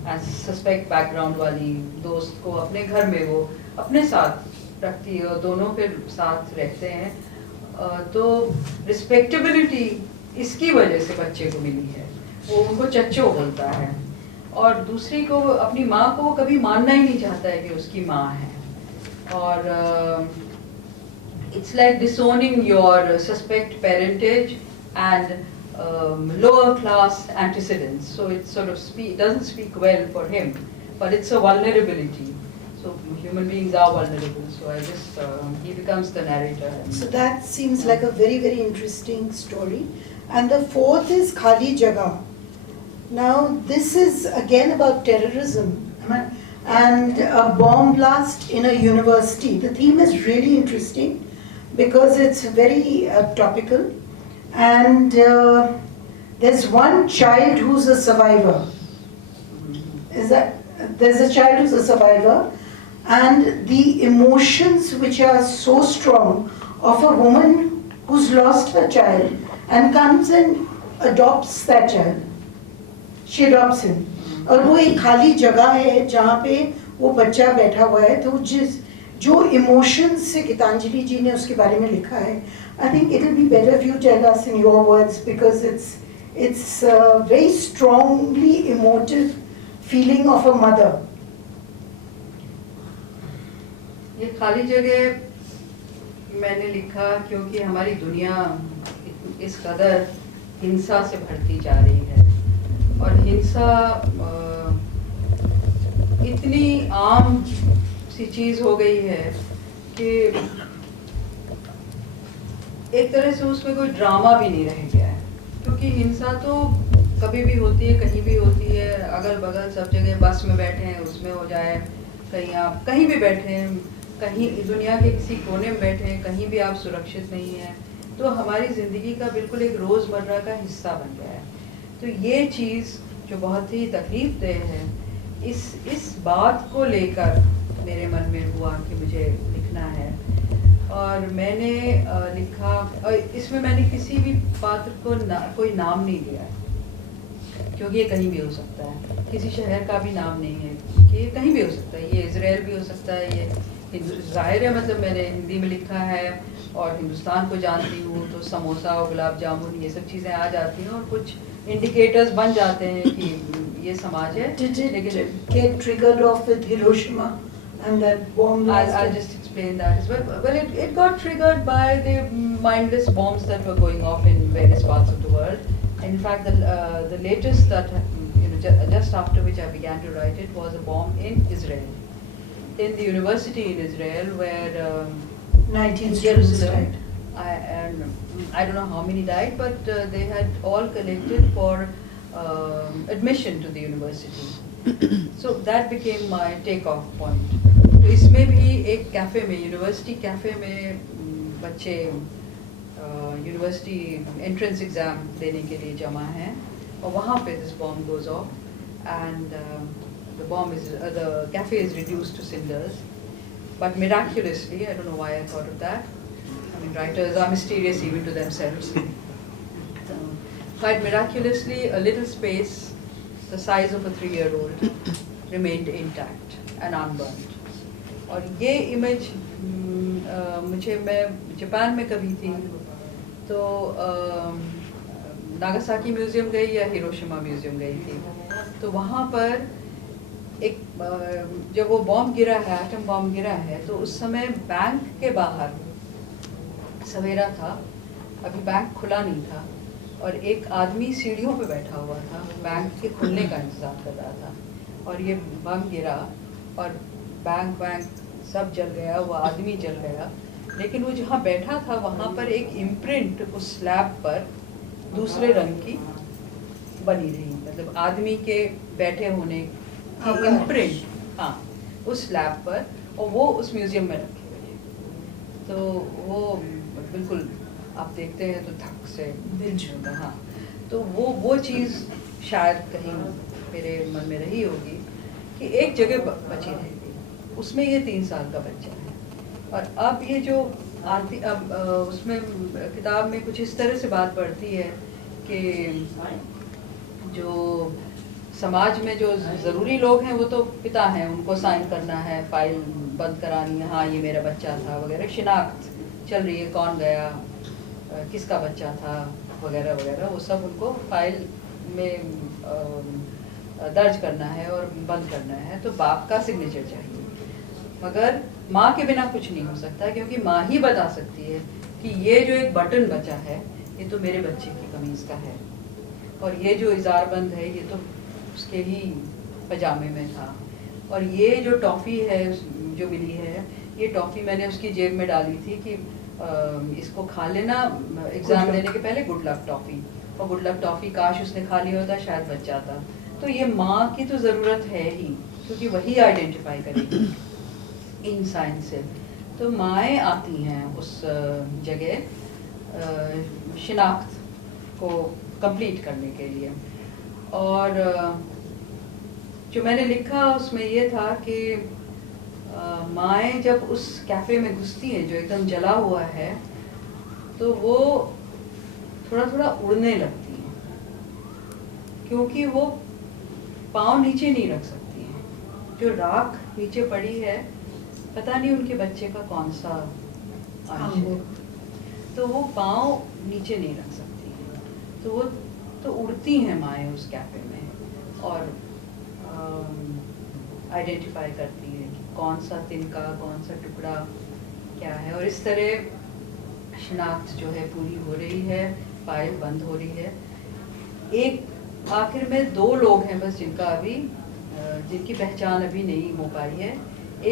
and suspect background वाली दोस्त को अपने घर में वो अपने साथ रखती है, और दोनों फिर साथ रहते हैं। तो रिस्पेक्टेबिलिटी इसकी वजह से बच्चे को मिली है, वो उनको चच्चो बोलता है, और दूसरी को, अपनी माँ को कभी मानना ही नहीं चाहता है कि उसकी माँ है, और it's like disowning your suspect parentage and lower class antecedents. So it sort of doesn't speak well for him, but it's a vulnerability. So human beings are vulnerable. So I just he becomes the narrator. So that seems like a very, very interesting story. And the fourth is Khali Jagah. Now this is again about terrorism and a bomb blast in a university. The theme is really interesting because it's very topical, and there's one child who's a survivor. There's a child who's a survivor, and the emotions which are so strong of a woman who's lost her child and comes and adopts that child. She adopts him. और वो एक खाली जगह है जहाँ पे वो बच्चा बैठा हुआ है। तो जो इमोशंस से गीतांजलि जी ने उसके बारे में लिखा है, I think it will be better if you tell us in your words, because it's a very strongly emotive feeling of a mother. ये खाली जगह मैंने लिखा क्योंकि हमारी दुनिया इस कदर हिंसा से भरती जा रही है, और हिंसा इतनी आम सी चीज हो गई है कि एक तरह से उसमें कोई ड्रामा भी नहीं रह गया है। क्योंकि हिंसा तो कभी भी होती है, कहीं भी होती है, अगल बगल सब जगह। बस में बैठे हैं उसमें हो जाए, कहीं आप कहीं भी बैठे हैं, कहीं दुनिया के किसी कोने में बैठे हैं, कहीं भी आप सुरक्षित नहीं हैं। तो हमारी ज़िंदगी का बिल्कुल एक रोज़मर्रा का हिस्सा बन गया है। तो ये चीज़ जो बहुत ही तकलीफ़देह है, इस बात को लेकर मेरे मन में हुआ कि मुझे लिखना है। और मैंने लिखा, और इसमें मैंने किसी भी पात्र को कोई नाम नहीं दिया है, क्योंकि ये कहीं भी हो सकता है। किसी शहर का भी नाम नहीं है कि ये कहीं भी हो सकता है। ये इजराइल भी हो सकता है, ये ज़ाहिर है, मतलब मैंने हिंदी में लिखा है और हिंदुस्तान को जानती हूँ, तो समोसा और गुलाब जामुन ये सब चीज़ें आ जाती हैं और कुछ इंडिकेटर्स बन जाते हैं कि ये समाज है। लेकिन get triggered off with Hiroshima and that bomb blast? I'll just explain that as well. Well, it got triggered by the mindless bombs that were going off in various parts of the world. In fact, the latest that just after which I began to write it was a bomb in Israel, in the university in Israel, where 19 students died. I don't know how many died, but they had all collected for admission to the university. So that became my take-off point. तो इसमें भी एक cafe में, university cafe में बच्चे university entrance exam देने के लिए जमा हैं, और वहाँ पे this bomb goes of and the cafe is reduced to cinders. But miraculously, I don't know why I thought of that. I mean, writers are mysterious even to themselves. Quite miraculously, a little space the size of a 3-year-old remained intact and unburned. और ये image मैं Japan में कभी थी, तो Nagasaki museum गई या Hiroshima museum गई थी, तो वहाँ पर एक जब वो बॉम्ब गिरा है, एटम बॉम्ब गिरा है, तो उस समय बैंक के बाहर सवेरा था, अभी बैंक खुला नहीं था, और एक आदमी सीढ़ियों पे बैठा हुआ था, बैंक के खुलने का इंतज़ार कर रहा था, और ये बम गिरा और बैंक सब जल गया, वो आदमी जल गया, लेकिन वो जहाँ बैठा था वहाँ पर एक इम्प्रिंट उस स्लैब पर दूसरे रंग की बनी रही, मतलब आदमी के बैठे होने की इम्प्रिंट, हाँ, उस स्लैब पर, और वो उस म्यूज़ियम में रखी हुई है। तो वो बिल्कुल आप देखते हैं तो धक से दिल छूता, हाँ। तो वो चीज़ शायद कहीं मेरे मन में रही होगी कि एक जगह बची रहेगी, उसमें ये 3 साल का बच्चा है। और अब ये जो उसमें किताब में कुछ इस तरह से बात पड़ती है कि जो समाज में जो ज़रूरी लोग हैं वो तो पिता हैं, उनको साइन करना है, फाइल बंद करानी है, हाँ ये मेरा बच्चा था वगैरह, शिनाख्त चल रही है, कौन गया, किसका बच्चा था वगैरह वगैरह, वो सब उनको फाइल में दर्ज करना है और बंद करना है, तो बाप का सिग्नेचर चाहिए। मगर माँ के बिना कुछ नहीं हो सकता, क्योंकि माँ ही बता सकती है कि ये जो एक बटन बचा है ये तो मेरे बच्चे की कमीज़ का है, और ये जो इज़ारबंद है ये तो उसके ही पजामे में था, और ये जो टॉफ़ी है जो मिली है, ये टॉफ़ी मैंने उसकी जेब में डाली थी कि इसको खा लेना एग्ज़ाम देने के पहले, गुड लक टॉफ़ी, और गुड लक टॉफ़ी काश उसने खा लिया होता, शायद बच जाता। तो ये माँ की तो ज़रूरत है ही, क्योंकि वही आइडेंटिफाई करेगी इन साइंस से। तो माएँ आती हैं उस जगह शिनाख्त को कंप्लीट करने के लिए। और जो मैंने लिखा उसमें ये था कि माएँ जब उस कैफ़े में घुसती हैं जो एकदम जला हुआ है, तो वो थोड़ा थोड़ा उड़ने लगती हैं, क्योंकि वो पाँव नीचे नहीं रख सकती हैं। जो राख नीचे पड़ी है, पता नहीं उनके बच्चे का कौन सा अंश है, तो वो पाँव नीचे नहीं रख सकती हैं। तो वो तो उड़ती हैं माएँ उस कैफे में और आइडेंटिफाई करती है कि कौन सा तिनका, कौन सा टुकड़ा क्या है, और इस तरह शिनाख्त जो है पूरी हो रही है, फाइल बंद हो रही है। एक आखिर में 2 लोग हैं बस जिनका अभी जिनकी पहचान अभी नहीं हो पाई है।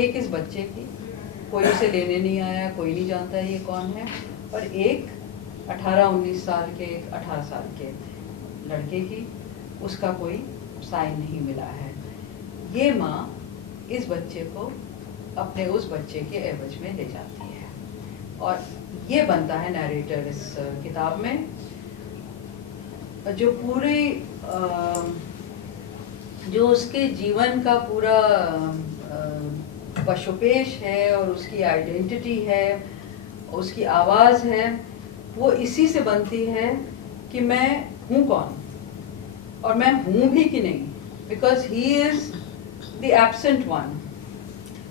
एक इस बच्चे की, कोई उसे लेने नहीं आया, कोई नहीं जानता ये कौन है, और एक 18-19 साल के, 18 साल के लड़के की, उसका कोई साइन नहीं मिला है। ये माँ इस बच्चे को अपने उस बच्चे के एवज में ले जाती है और ये बनता है नैरेटर इस किताब में। जो पूरी जो उसके जीवन का पूरा पशुपेश है और उसकी आइडेंटिटी है, उसकी आवाज़ है, वो इसी से बनती है कि मैं हूँ कौन और मैं हूँ भी कि नहीं, because he is the absent one.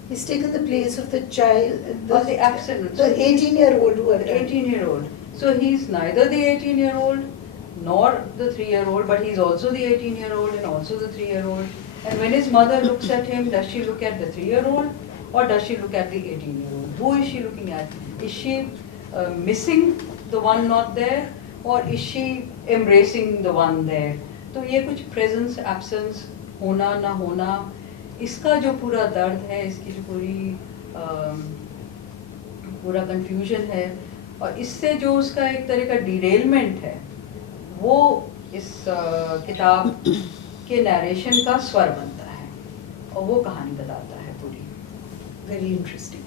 He's taken the place of the child, Or the absent, the 18-year-old who had died. 18-year-old. So he's neither the 18-year-old nor the 3-year-old, but he's also the 18-year-old and also the 3-year-old. And when his mother looks at him, does she look at the 3-year-old or does she look at the 18-year-old? Who is she looking at? Is she missing the one not there, or is she embracing the one there? तो ये कुछ presence, absence, होना ना होना, इसका जो पूरा दर्द है, इसकी जो पूरा confusion है, और इससे जो उसका एक तरह का derailment है, वो इस किताब के नैरेशन का स्वर बनता है और वो कहानी बताता है पूरी। Very interesting.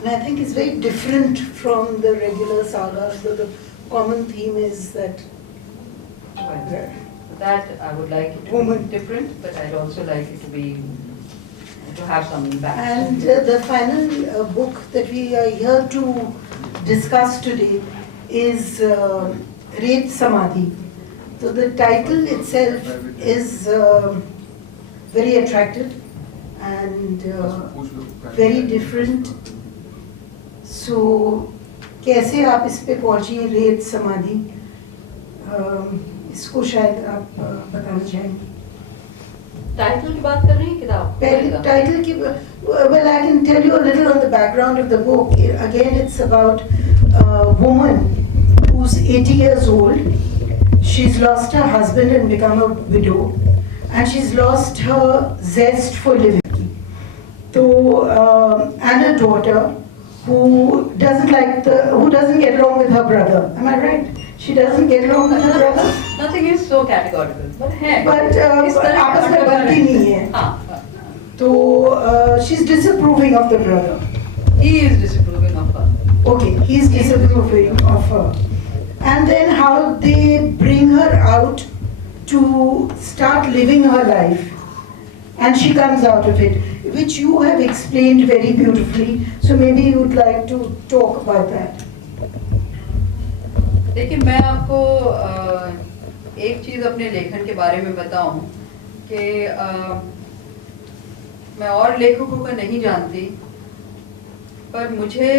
And I think it's very different from the regular sagas. The common theme is that That I would like it to be different, but I'd also like it to have some impact. And the final book that we are here to discuss today is Ret Samadhi. So the title itself is very attractive and very different. So कैसे आप इस पे पहुंची रेत समाधि, इसको शायद आप बताना चाहेंगे। टाइटल की बात कर रही हैं किताब? पहले टाइटल की, well, I can tell you a little on the background of the book. Again, it's about a woman who's 80 years old. She's lost her husband and become a widow, and she's lost her zest for living. So, and a daughter who doesn't get along with her brother. Am I right? She doesn't get along with her brother. Nothing is so categorical, but है। But आपस में बनती नहीं है। हाँ। तो she's disapproving of the brother. He is disapproving of her. Okay, he's disapproving of her. And then how they bring her out to start living her life. And she comes out of it, which you have explained very beautifully. So maybe you would like to talk about that. देखिए, मैं आपको एक चीज़ अपने लेखन के बारे में बताऊं कि मैं और लेखकों का नहीं जानती, पर मुझे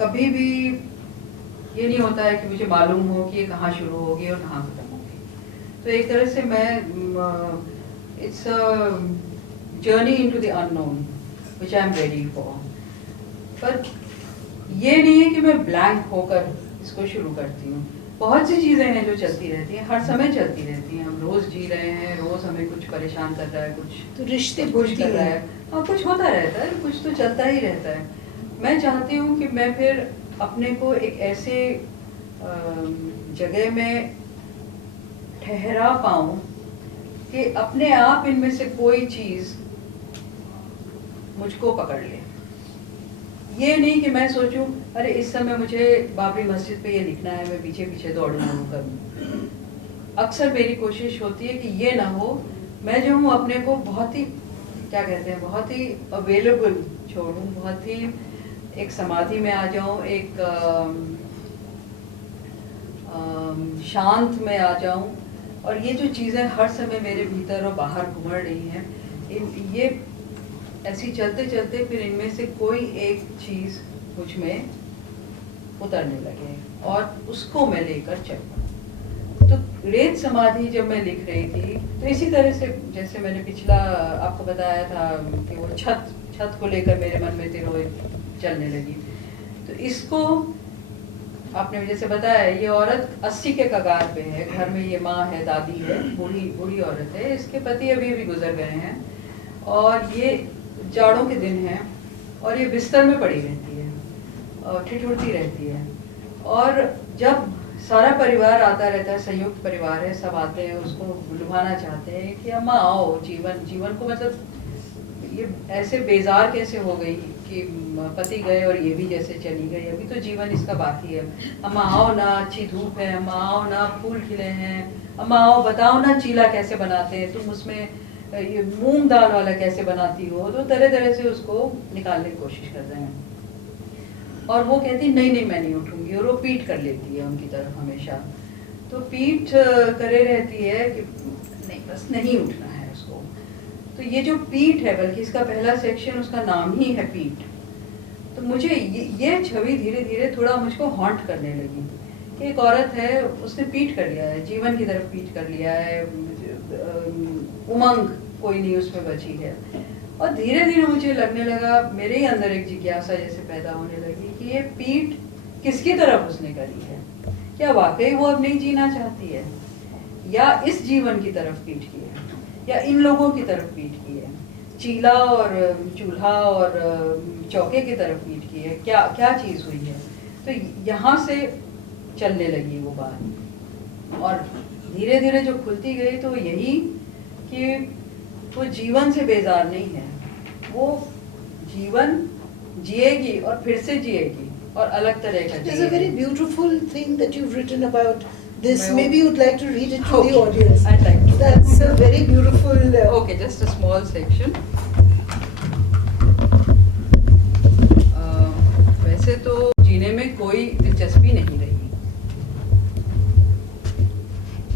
कभी भी ये नहीं होता है कि मुझे मालूम हो कि ये कहाँ शुरू होगी और कहाँ खत्म होगी। तो एक तरह से मैं it's a journey into the unknown, which I am ready for. पर ये नहीं है कि मैं blank होकर इसको शुरू करती हूँ। बहुत सी चीज़ें हैं जो चलती रहती हैं, हर समय चलती रहती हैं। हम रोज़ जी रहे हैं, रोज़ हमें कुछ परेशान कर रहा है, कुछ तो रिश्ते कुछ कर रहा है, और कुछ होता रहता है, कुछ तो चलता ही रहता है। मैं चाहती हूँ कि मैं फिर अपने को एक ऐसे जगह में ठहरा पाऊँ कि अपने आप इनमें से कोई चीज़ मुझको पकड़ ले। ये नहीं कि मैं सोचूं अरे इस समय मुझे बाबरी मस्जिद पे ये लिखना है, मैं पीछे पीछे दौड़ना करूँ। अक्सर मेरी कोशिश होती है कि ये ना हो, मैं जो हूँ अपने को बहुत ही क्या कहते हैं, बहुत ही अवेलेबल छोड़ूं, बहुत ही एक समाधि में आ जाऊँ, एक शांत में आ जाऊँ और ये जो चीज़ें हर समय मेरे भीतर और बाहर घुमड़ रही हैं, ये ऐसी चलते चलते फिर इनमें से कोई एक चीज़ मुझ में उतरने लगे और उसको मैं लेकर चल पड़ा। तो रेत समाधि जब मैं लिख रही थी तो इसी तरह से, जैसे मैंने पिछला आपको बताया था कि वो छत को लेकर मेरे मन में तिरोए चलने लगी। तो इसको आपने जैसे बताया, ये औरत 80 के कगार पे है, घर में ये माँ है, दादी है, बूढ़ी औरत है, इसके पति अभी गुजर गए हैं और ये जाड़ों के दिन हैं और ये बिस्तर में पड़ी रहती है और ठिठुरती रहती है। और जब सारा परिवार आता रहता है, संयुक्त परिवार है, सब आते हैं उसको लुभाना चाहते हैं कि अम्मा आओ, जीवन को मतलब ये ऐसे बेजार कैसे हो गई कि पति गए और ये भी जैसे चली गई, अभी तो जीवन इसका बाकी है। अम्मा आओ ना, अच्छी धूप है, अम्मा आओ ना, फूल खिले हैं, अम्मा आओ बताओ ना चीला कैसे बनाते हैं, तुम उसमें ये मूंग दाल वाला कैसे बनाती हो। तो तरह तरह से उसको निकालने की कोशिश कर रहे हैं और वो कहती नहीं मैं नहीं उठूंगी, और वो पीठ कर लेती है उनकी तरफ हमेशा। तो पीठ करे रहती है कि नहीं बस नहीं उठना है उसको। तो ये जो पीठ है, बल्कि इसका पहला सेक्शन उसका नाम ही है पीठ। तो मुझे ये छवि धीरे धीरे थोड़ा मुझको हॉन्ट करने लगी कि एक औरत है, उसने पीठ कर लिया है, जीवन की तरफ पीठ कर लिया है, उमंग कोई नहीं उसमें बची है। और धीरे धीरे मुझे लगने लगा, मेरे ही अंदर एक जिज्ञासा जैसे पैदा होने लगी कि ये पीठ किसकी तरफ उसने करी है, क्या वाकई वो अब नहीं जीना चाहती है, या इस जीवन की तरफ पीठ की है, या इन लोगों की तरफ पीठ की है, चीला और चूल्हा और चौके की तरफ पीठ की है, क्या चीज़ हुई है। तो यहाँ से चलने लगी वो बात और धीरे धीरे जो खुलती गई तो यही कि वो जीवन से बेजार नहीं है, वो जीवन जिएगी और फिर से जिएगी और अलग तरह का। There's a very beautiful thing that you've written about this. Maybe you'd like to read it to the audience. I'd like to. That's a very beautiful. Okay, just a small section. वैसे तो जीने में कोई दिलचस्पी नहीं रही,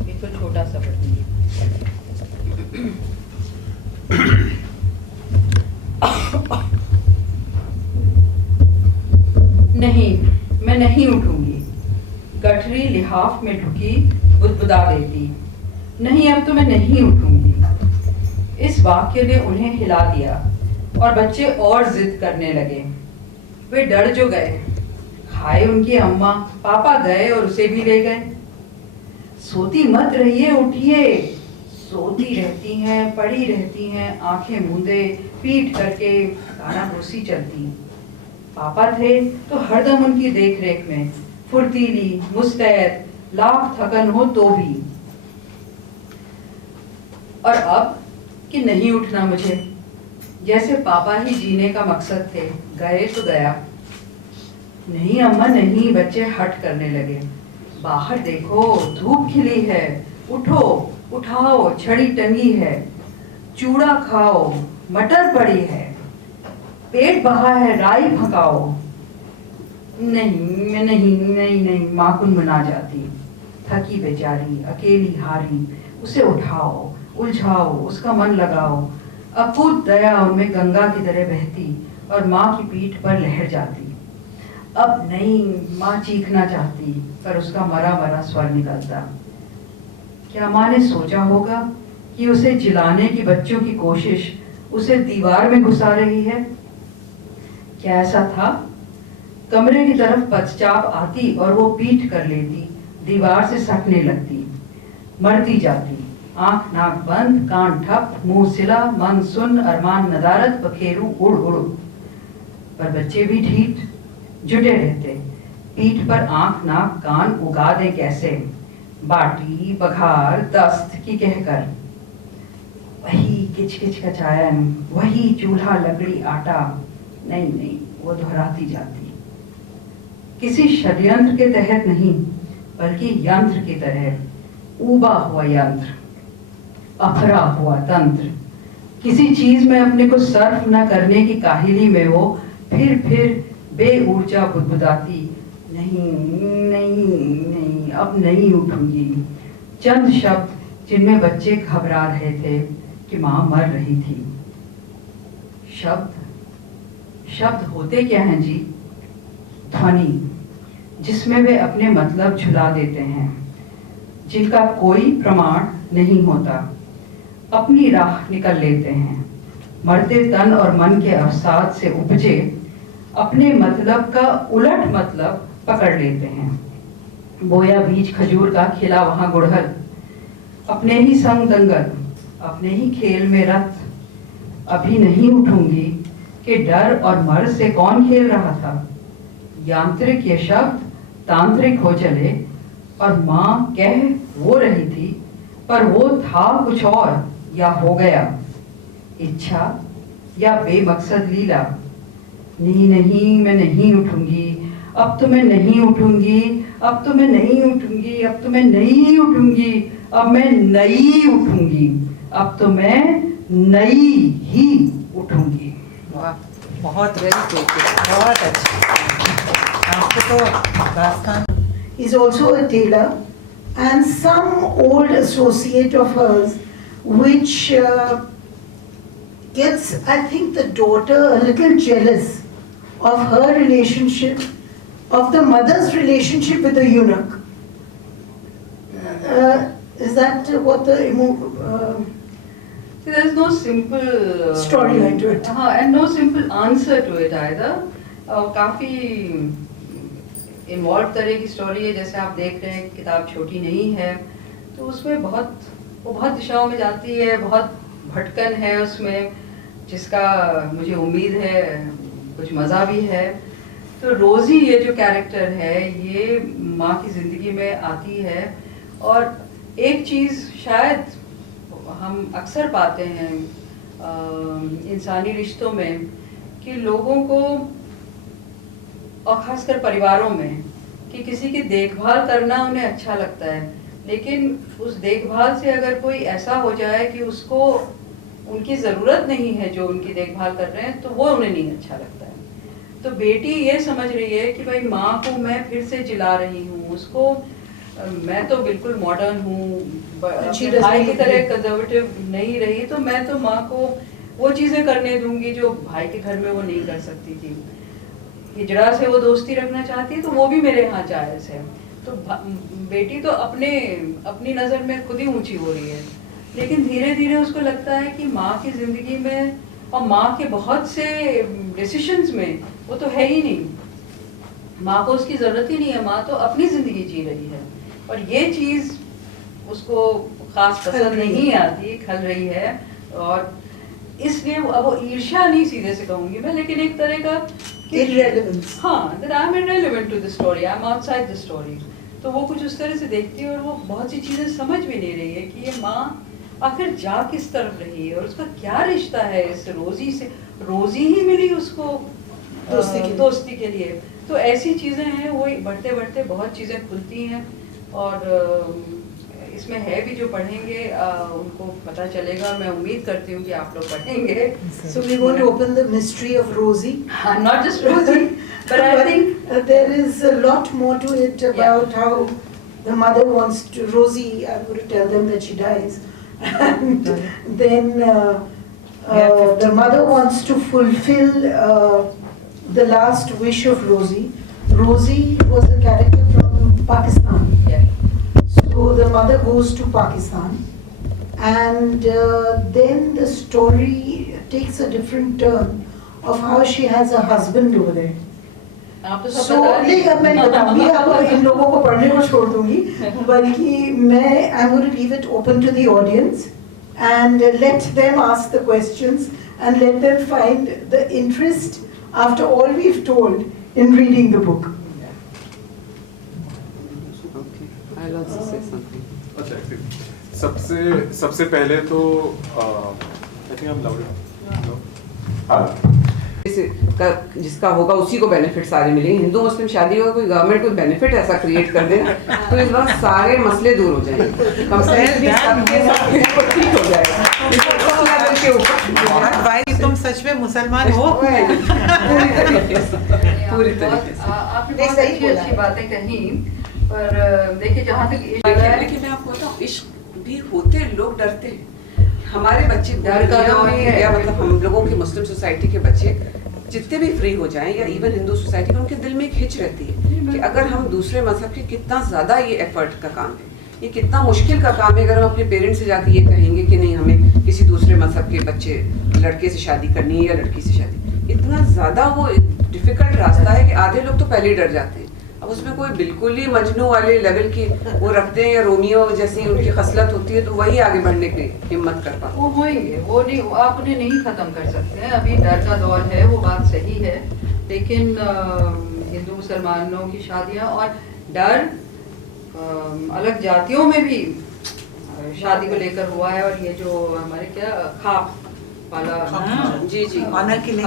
ये तो छोटा सा पढ़ी। नहीं, मैं नहीं उठूंगी, गठरी लिहाफ में ढुकी बुदबुदा देती। नहीं, अब तो मैं नहीं उठूंगी। इस वाक्य ने उन्हें हिला दिया और बच्चे और जिद करने लगे। वे डर जो गए, हाय उनकी अम्मा, पापा गए और उसे भी ले गए। सोती मत रहिए, उठिए। सोती रहती हैं, पड़ी रहती हैं, आंखें मूंदे, पीठ करके कानाफूसी चलती। पापा थे तो हरदम उनकी देखरेख में, फुर्तीली, मुस्तैद, लाख थकन हो तो भी। और अब कि नहीं उठना मुझे, जैसे पापा ही जीने का मकसद थे, गए तो गया। नहीं अम्मा नहीं, बच्चे हट करने लगे। बाहर देखो, धूप खिली है, उठो, उठाओ, छड़ी टंगी है, चूड़ा खाओ, मटर पड़ी है, पेट बहा है, राई भकाओ। नहीं, नहीं, माँ गुनगुना जाती। थकी बेचारी, अकेली हारी, उसे उठाओ, उलझाओ, उसका मन लगाओ। अपूत दया उनमें गंगा की तरह बहती और माँ की पीठ पर लहर जाती। अब नहीं, माँ चीखना चाहती, पर उसका मरा मरा स्वर निकलता। क्या माँ ने सोचा होगा कि उसे जिलाने की बच्चों की कोशिश उसे दीवार में घुसा रही है? क्या ऐसा था? कमरे की तरफ पदचाप आती और वो पीठ कर लेती, दीवार से सटने लगती, मरती जाती। आंख नाक बंद, कान ठप, मुंह सिला, मन सुन, अरमान नदारत, बखेरू उड़ उड़। पर बच्चे भी ढीठ जुटे रहते, पीठ पर आंख नाक कान उगा दे कैसे, बाटी बघार दस्त की कहकर। वही किचकिच का चायन, वही चूल्हा लकड़ी आटा। नहीं, वो दोहराती जाती, किसी षड्यंत्र के तहत नहीं, बल्कि यंत्र की तरह, ऊबा हुआ यंत्र, अफरा हुआ तंत्र। किसी चीज में अपने को सर्फ न करने की काहिली में वो फिर बेऊर्जा बुदबुदाती। नहीं, अब नहीं उठूंगी। चंद शब्द जिनमें बच्चे घबरा रहे थे कि माँ मर रही थी। शब्द होते क्या हैं जी? ध्वनि, जिसमें वे अपने मतलब झुला देते हैं, जिनका कोई प्रमाण नहीं होता, अपनी राह निकल लेते हैं, मरते तन और मन के अवसाद से उपजे अपने मतलब का उलट मतलब पकड़ लेते हैं। बोया बीज खजूर का, खिला वहां गुड़हल, अपने ही संग दंगल, अपने ही खेल में रत, अभी नहीं उठूंगी कि डर और मर्ज से कौन खेल रहा था। यांत्रिक ये शब्द तांत्रिक हो चले और माँ कह वो रही थी, पर वो था कुछ और या हो गया, इच्छा या बेमकसद लीला। नहीं नहीं मैं नहीं उठूंगी, अब तो मैं नहीं उठूंगी, अब तो मैं नहीं उठूंगी, अब तो मैं नहीं उठूंगी, अब मैं नई उठूंगी, अब तो मैं नई ही उठूंगी। वाह, बहुत बहुत अच्छा। आपको तो दास्तान। Is also a tailor, and some old associate of hers, which gets, I think, the daughter a little jealous of her relationship, of the mother's relationship with the eunuch. Is that what the See, there is no simple storyline to it? and no simple answer to it either. काफी involve तरह की story है। जैसे आप देख रहे हैं, किताब छोटी नहीं है, तो उसमें बहुत दिशाओं में जाती है, बहुत भटकन है उसमें, जिसका मुझे उम्मीद है कुछ मज़ा भी है। तो रोज़ी ये जो कैरेक्टर है, ये माँ की ज़िंदगी में आती है, और एक चीज़ शायद हम अक्सर पाते हैं इंसानी रिश्तों में, कि लोगों को, और ख़ासकर परिवारों में, कि किसी की देखभाल करना उन्हें अच्छा लगता है, लेकिन उस देखभाल से अगर कोई ऐसा हो जाए कि उसको उनकी ज़रूरत नहीं है जो उनकी देखभाल कर रहे हैं, तो वो उन्हें नहीं अच्छा लगता है। तो बेटी ये समझ रही है कि भाई माँ को मैं फिर से जिला रही हूँ, उसको मैं तो बिल्कुल मॉडर्न हूँ, भाई की तरह कंजर्वेटिव नहीं रही, तो मैं तो माँ को वो चीज़ें करने दूंगी जो भाई के घर में वो नहीं कर सकती थी। हिजड़ा से वो दोस्ती रखना चाहती है, तो वो भी मेरे यहाँ जायज़ है। तो बेटी तो अपनी नज़र में खुद ही ऊंची हो रही है, लेकिन धीरे धीरे उसको लगता है कि माँ की ज़िंदगी में और माँ के बहुत से डिसीशंस में वो तो है ही नहीं, माँ को उसकी ज़रूरत ही नहीं है, माँ तो अपनी ज़िंदगी जी रही है। और ये चीज़ उसको ख़ास पसंद नहीं आती, खल रही है, और इसलिए वो ईर्ष्या नहीं सीधे से कहूँगी मैं, लेकिन एक तरह का irrelevance. हाँ, that I'm irrelevant to the story, I'm outside the story. तो वो कुछ उस तरह से देखती है, और वो बहुत सी चीज़ें समझ भी नहीं रही है कि ये माँ आखिर जा किस तरफ रही है, और उसका क्या रिश्ता है इस रोज़ी से। रोज़ी ही मिली उसको दोस्ती के लिए। तो ऐसी चीज़ें हैं, वो बढ़ते बढ़ते बहुत चीज़ें खुलती हैं, और इसमें है भी, जो पढ़ेंगे उनको पता चलेगा। मैं उम्मीद करती हूँ कि आप लोग पढ़ेंगे। So we want to open the mystery of Rosie. Not just Rosie, but I think there is a lot more to it about how the mother wants to. Rosie, I'm going to tell them that she dies, and then the mother wants to fulfill the last wish of Rosie. Rosie was a character from Pakistan. yeah. So the mother goes to Pakistan, and then the story takes a different turn of how she has a husband over there. आप तो सब So बता रही नहीं, अब मैं नहीं बताऊंगी, अब इन लोगों को पढ़ने को छोड़ दूंगी, बल्कि मैं I'm going to leave it open to the audience and let them ask the questions and let them find the interest after all we've told in reading the book. I'll also say something. अच्छा, सबसे पहले तो I think हम जिसका होगा उसी को benefit सारे मिलेंगे। हिंदू मुस्लिम शादी होगा, कोई गवर्नमेंट कोई बेनिफिट ऐसा क्रिएट कर दे तो इस बार सारे मसले दूर हो जाएंगे, कम से कम ठीक हो जाएगा। भाई तुम सच में मुसलमान हो? पूरी तरीके से आपने बहुत अच्छी बातें कही, पर देखिए जहाँ तक लेकिन मैं आपको बताऊँ, इश्क भी होते लोग डरते हैं। हमारे बच्चे डर का दुनिया दौर में है, या मतलब हम लोगों के मुस्लिम सोसाइटी के बच्चे जितने भी फ्री हो जाएं या इवन हिंदू सोसाइटी में, उनके दिल में एक हिच रहती है कि अगर हम दूसरे मजहब के, कितना ज्यादा ये एफर्ट का काम है, ये कितना मुश्किल का काम है। अगर हम अपने पेरेंट्स से जाके ये कहेंगे कि नहीं हमें किसी दूसरे मजहब के बच्चे लड़के से शादी करनी है या लड़की से शादी, इतना ज्यादा वो डिफिकल्ट रास्ता है कि आधे लोग तो पहले ही डर जाते हैं। अब उसमें कोई बिल्कुल ही मजनू वाले लेवल की वो रखते हैं या रोमियो जैसी उनकी खसलत होती है, तो वही आगे बढ़ने की हिम्मत कर पाते। वो होएंगे, वो नहीं, आपने नहीं खत्म कर सकते हैं। अभी डर का दौर है, वो बात सही है, लेकिन हिंदू मुसलमानों की शादियां और डर अलग जातियों में भी शादी को लेकर हुआ है। और ये जो हमारे क्या खाप वाला, जी जी, ऑनर किलिंग,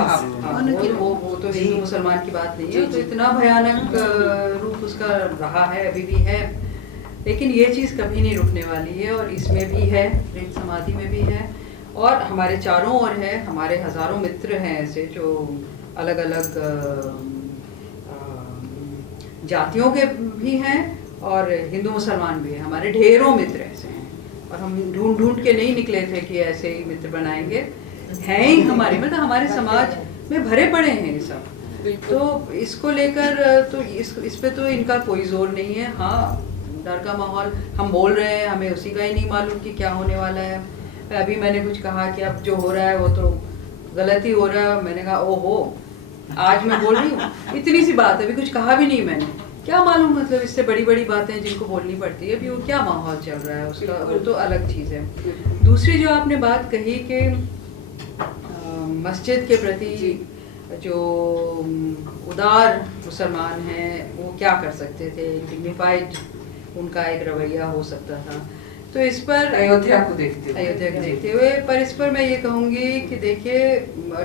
वो तो हिंदू मुसलमान की बात नहीं है, तो इतना भयानक रूप उसका रहा है, अभी भी है। लेकिन ये चीज़ कभी नहीं रुकने वाली है, और इसमें भी है, प्रेम समाधि में भी है, और हमारे चारों ओर है। हमारे हजारों मित्र हैं ऐसे जो अलग अलग जातियों के भी हैं और हिंदू मुसलमान भी हैं। हमारे ढेरों मित्र ऐसे हैं, और हम ढूंढ ढूंढ के नहीं निकले थे कि ऐसे ही मित्र बनाएंगे, हैं ही हमारे, मतलब हमारे समाज में भरे पड़े हैं ये सब। तो इसको लेकर तो इस पे तो इनका कोई जोर नहीं है। हाँ, डर का माहौल, हम बोल रहे हैं, हमें उसी का ही नहीं मालूम कि क्या होने वाला है। अभी मैंने कुछ कहा कि अब जो हो रहा है वो तो गलत ही हो रहा है, मैंने कहा ओहो, आज मैं बोल रही हूँ, इतनी सी बात है, अभी कुछ कहा भी नहीं मैंने, क्या मालूम, मतलब इससे बड़ी बड़ी बातें जिनको बोलनी पड़ती है, अभी वो क्या माहौल चल रहा है उसका, वो तो अलग चीज़ है। दूसरी जो आपने बात कही कि मस्जिद के प्रति जो उदार मुसलमान हैं वो क्या कर सकते थे, डिग्निफाइड उनका एक रवैया हो सकता था। तो इस पर अयोध्या को देखते हुए पर इस पर मैं ये कहूँगी कि देखिए,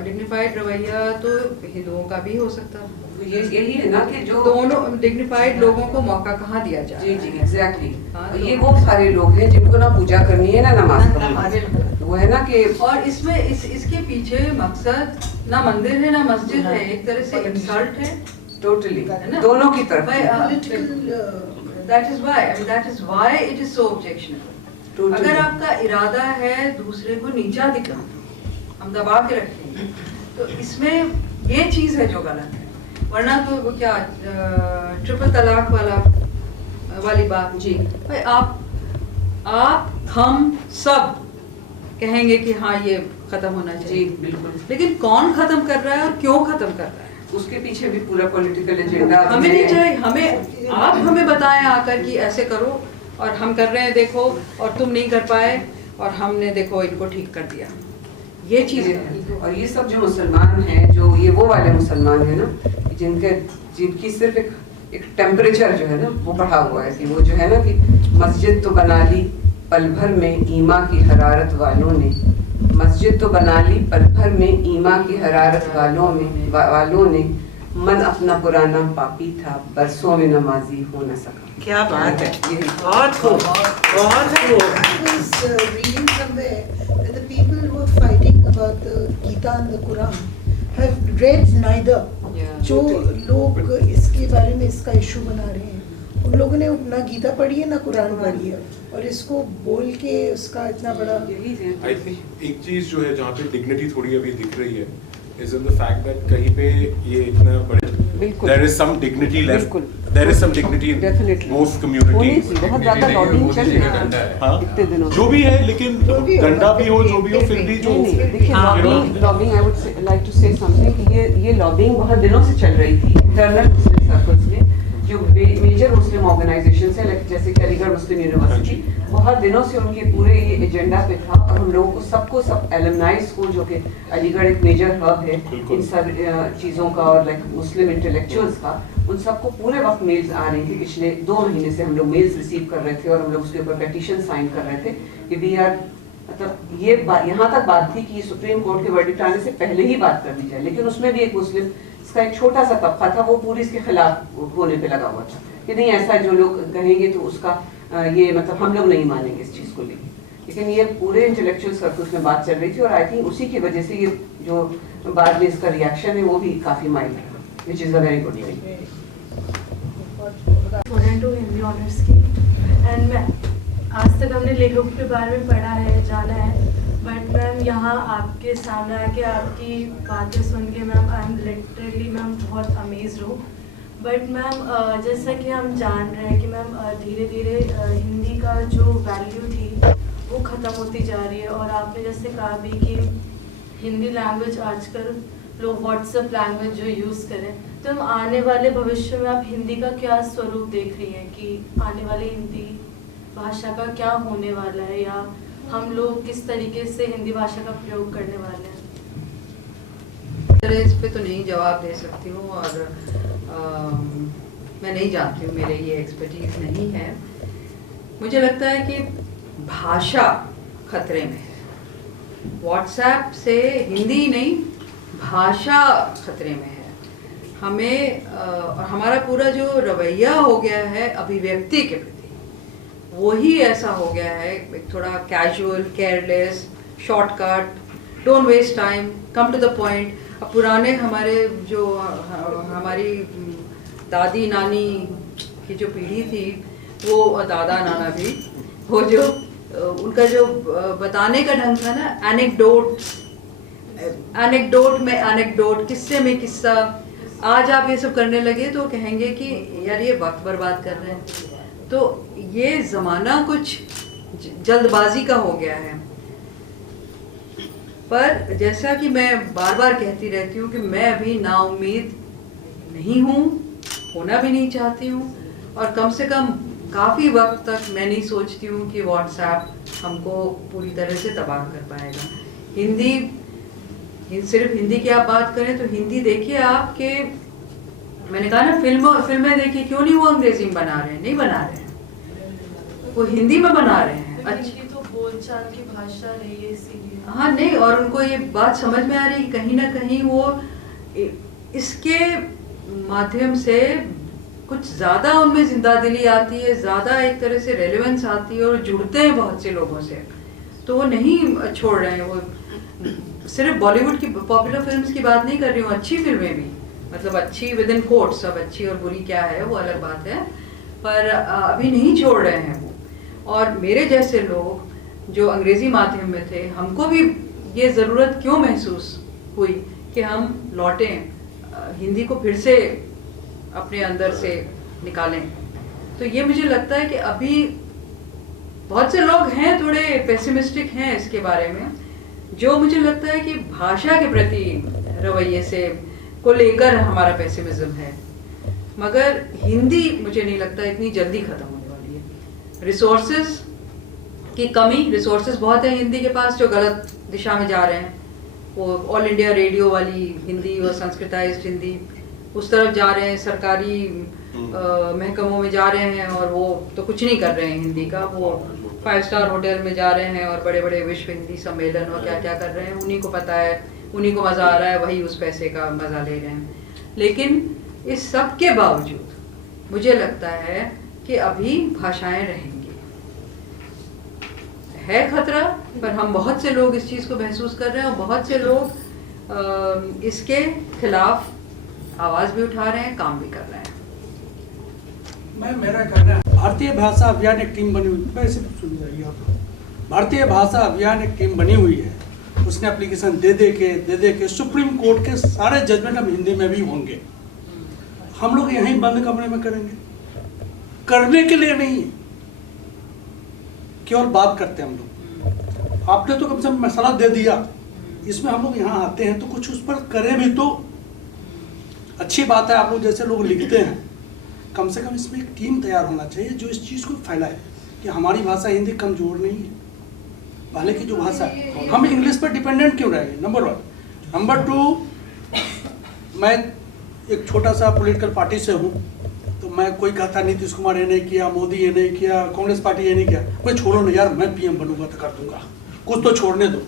डिग्निफाइड रवैया तो हिंदुओं का भी हो सकता है। यही है ना कि जो दोनों डिग्निफाइड लोगों को मौका कहाँ दिया जाए। जी जी, एग्जैक्टली। हाँ, ये वो सारे लोग हैं जिनको ना पूजा करनी है ना नमाज पढ़नी है, वो है ना कि, और इसमें इसके पीछे मकसद ना मंदिर है ना मस्जिद है, एक तरह से इंसल्ट है टोटली दोनों की तरफ। That is why it is so objectionable. अगर आपका इरादा है दूसरे को नीचा दिखाना, हम दबा के रखेंगे, तो इसमें ये चीज है जो गलत है। वरना तो वो क्या ट्रिपल तलाक वाली बात, जी भाई, आप हम सब कहेंगे कि हाँ ये खत्म होना चाहिए, बिल्कुल, लेकिन कौन खत्म कर रहा है और क्यों खत्म कर रहा है, उसके पीछे भी पूरा पॉलिटिकल एजेंडा हमें नहीं चाहिए। आप हमें बताएं आकर कि ऐसे करो, और हम कर रहे हैं देखो, और तुम नहीं कर पाए और हमने देखो इनको ठीक कर दिया, ये चीज़ है। और ये सब जो मुसलमान हैं, जो ये वो वाले मुसलमान हैं ना जिनकी सिर्फ एक टेम्परेचर जो है ना वो बढ़ा हुआ है, कि वो जो है ना कि मस्जिद तो बना ली पल भर में ईमा की हरारत वालों ने, मस्जिद तो बना ली पल भर में ईमा की हरारत वालों ने, मन अपना पुराना पापी था, बरसों में नमाजी हो न सका। क्या बात है, बहुत खूब, बहुत खूब। I was reading somewhere that the people who are fighting about the Gita and the Quran have read neither. जो लोग इसके बारे में इसका इशू बना रहे हैं, उन लोगों ने ना गीता पढ़ी है ना कुरान पढ़ी है, और इसको बोल के उसका इतना बड़ा। आई थिंक एक चीज जो है जहाँ पे डिग्निटी थोड़ी अभी दिख रही है is in the fact that कहीं पे ये इतना बड़े, there is some dignity left, there is some dignity in most communities। बहुत ज़्यादा लॉबिंग चल रही है इतने दिनों, जो भी है, लेकिन डंडा भी हो जो भी हो, फिर भी जो देखिए lobbying I would like to say something कि ये लॉबिंग बहुत दिनों से चल रही थी इंटरनल मुस्लिम सर्कल्स में, जो मेजर मुस्लिम ऑर्गेनाइजेशन है जैसे कि अलीगढ़ मुस्लिम यूनिवर्सिटी, बहुत दिनों से उनके पूरे ये एजेंडा पे था, और हम लोगों को सब एलुमनाई स्कूल जो कि अलीगढ़ एक मेजर हब है इन सब चीज़ों का, और लाइक मुस्लिम इंटेलेक्चुअल्स का, उन सबको पूरे वक्त मेल्स आ रही थी। पिछले 2 महीने से हम लोग मेल्स रिसीव कर रहे थे, और हम लोग उसके ऊपर पेटिशन साइन कर रहे थे कि वी आर, मतलब ये यहाँ तक बात थी कि सुप्रीम कोर्ट के वर्डिक्ट आने से पहले ही बात कर दी जाए, लेकिन उसमें भी एक मुस्लिम इसका एक छोटा सा तबका था, वो पूरी इसके खिलाफ होने पे लगा हुआ था कि नहीं, ऐसा जो लोग कहेंगे तो उसका ये मतलब हम लोग नहीं मानेंगे इस चीज़ को लेकर। लेकिन ये पूरे इंटेलेक्चुअल सर्कल्स में बात चल रही थी, और आई थिंक उसी की वजह से ये जो बाद में इसका रिएक्शन है वो भी काफ़ी माइल्ड है, which is a very good thing. Hindi honours की, एंड मैं आज तक हमने लेखकों के बारे में पढ़ा है, जाना है, बट मैम यहाँ आपके सामने आके आपकी बातें सुन के ma'am I am literally ma'am बहुत अमेज हूँ। बट मैम जैसा कि हम जान रहे हैं कि मैम धीरे धीरे हिंदी का जो वैल्यू थी वो ख़त्म होती जा रही है, और आपने जैसे कहा भी कि हिंदी लैंग्वेज आजकल लोग व्हाट्सएप लैंग्वेज जो यूज़ करें, तो हम आने वाले भविष्य में आप हिंदी का क्या स्वरूप देख रही हैं कि आने वाले हिंदी भाषा का क्या होने वाला है, या हम लोग किस तरीके से हिंदी भाषा का प्रयोग करने वाले हैं? इस पे तो नहीं जवाब दे सकती हूँ, और मैं नहीं जानती हूँ, मेरे ये एक्सपर्टीज नहीं है। मुझे लगता है कि भाषा खतरे में है। व्हाट्सएप से हिंदी नहीं, भाषा खतरे में है। हमें और हमारा पूरा जो रवैया हो गया है अभिव्यक्ति के प्रति, वही ऐसा हो गया है, एक थोड़ा casual, careless, shortcut, don't waste time, come to the point. अब पुराने हमारे जो हमारी दादी नानी की जो पीढ़ी थी, वो दादा नाना भी, वो जो उनका जो बताने का ढंग था ना, एनेक्डोट में एनेक्डोट, किस्से में किस्सा। आज आप ये सब करने लगे तो कहेंगे कि यार ये वक्त बर्बाद कर रहे हैं। तो ये ज़माना कुछ जल्दबाजी का हो गया है। पर जैसा कि मैं बार बार कहती रहती हूँ कि मैं अभी नाउम्मीद नहीं हूँ, होना भी नहीं चाहती हूँ, और कम से कम काफ़ी वक्त तक मैं नहीं सोचती हूँ कि व्हाट्सएप हमको पूरी तरह से तबाह कर पाएगा। सिर्फ हिंदी की आप बात करें तो हिंदी देखिए आप के, मैंने कहा ना फिल्में देखिए, क्यों नहीं वो अंग्रेजी में बना रहे हैं? नहीं बना रहे हैं, वो हिंदी में बना रहे हैं। अच्छी तो बोलचाल की भाषा रही है इसीलिए। हाँ नहीं, और उनको ये बात समझ में आ रही है कहीं ना कहीं वो इसके माध्यम से कुछ ज़्यादा उनमें जिंदा दिली आती है, ज़्यादा एक तरह से रेलेवेंस आती है, और जुड़ते हैं बहुत से लोगों से, तो वो नहीं छोड़ रहे हैं। वो सिर्फ बॉलीवुड की पॉपुलर फिल्म्स की बात नहीं कर रही हूँ, अच्छी फिल्में भी, मतलब अच्छी विद इन कोट, सब अच्छी और बुरी क्या है वो अलग बात है, पर अभी नहीं छोड़ रहे हैं वो। और मेरे जैसे लोग जो अंग्रेजी माध्यम में थे, हमको भी ये ज़रूरत क्यों महसूस हुई कि हम लौटें, हिंदी को फिर से अपने अंदर से निकालें। तो ये मुझे लगता है कि अभी बहुत से लोग हैं थोड़े पेसिमिस्टिक हैं इसके बारे में, जो मुझे लगता है कि भाषा के प्रति रवैये से को लेकर हमारा पेसिमिज्म है, मगर हिंदी मुझे नहीं लगता इतनी जल्दी ख़त्म होने वाली है। रिसोर्सेज की कमी, रिसोर्सेज बहुत है हिंदी के पास जो गलत दिशा में जा रहे हैं, वो ऑल इंडिया रेडियो वाली हिंदी और संस्कृताइज्ड हिंदी उस तरफ जा रहे हैं, सरकारी महकमों में जा रहे हैं, और वो तो कुछ नहीं कर रहे हैं हिंदी का, वो 5 स्टार होटल में जा रहे हैं और बड़े बड़े विश्व हिंदी सम्मेलन और क्या क्या कर रहे हैं, उन्हीं को पता है, उन्हीं को मज़ा आ रहा है, वही उस पैसे का मज़ा ले रहे हैं। लेकिन इस सब के बावजूद मुझे लगता है कि अभी भाषाएं रहेंगी। है खतरा, पर हम बहुत से लोग इस चीज़ को महसूस कर रहे हैं, और बहुत से लोग इसके खिलाफ आवाज़ भी उठा रहे हैं, काम भी कर रहे हैं। मेरा कहना है, भारतीय भाषा अभियान एक टीम बनी हुई, वैसे सुन जाइए आप, भारतीय भाषा अभियान एक टीम बनी हुई है, उसने एप्लीकेशन दे दे के सुप्रीम कोर्ट के सारे जजमेंट अब हिंदी में भी होंगे। हम लोग यहीं बंद कमरे में करेंगे, करने के लिए नहीं, केवल बात करते हैं हम लोग। आपने तो कम से कम मसला दे दिया, इसमें हम लोग यहाँ आते हैं तो कुछ उस पर करें भी तो अच्छी बात है। आप लोग जैसे लोग लिखते हैं, कम से कम इसमें एक टीम तैयार होना चाहिए जो इस चीज़ को फैलाए कि हमारी भाषा हिंदी कमज़ोर नहीं है। पहले की जो भाषा है, हम इंग्लिश पर डिपेंडेंट क्यों रहेंगे, नंबर 1। नंबर 2, मैं एक छोटा सा पॉलिटिकल पार्टी से हूँ, तो मैं कोई कहता नीतीश कुमार ये नहीं किया, मोदी ये नहीं किया, कांग्रेस पार्टी ये नहीं किया, कोई छोड़ो ना यार, मैं पीएम बनूंगा तो कर दूंगा, कुछ तो छोड़ने दो।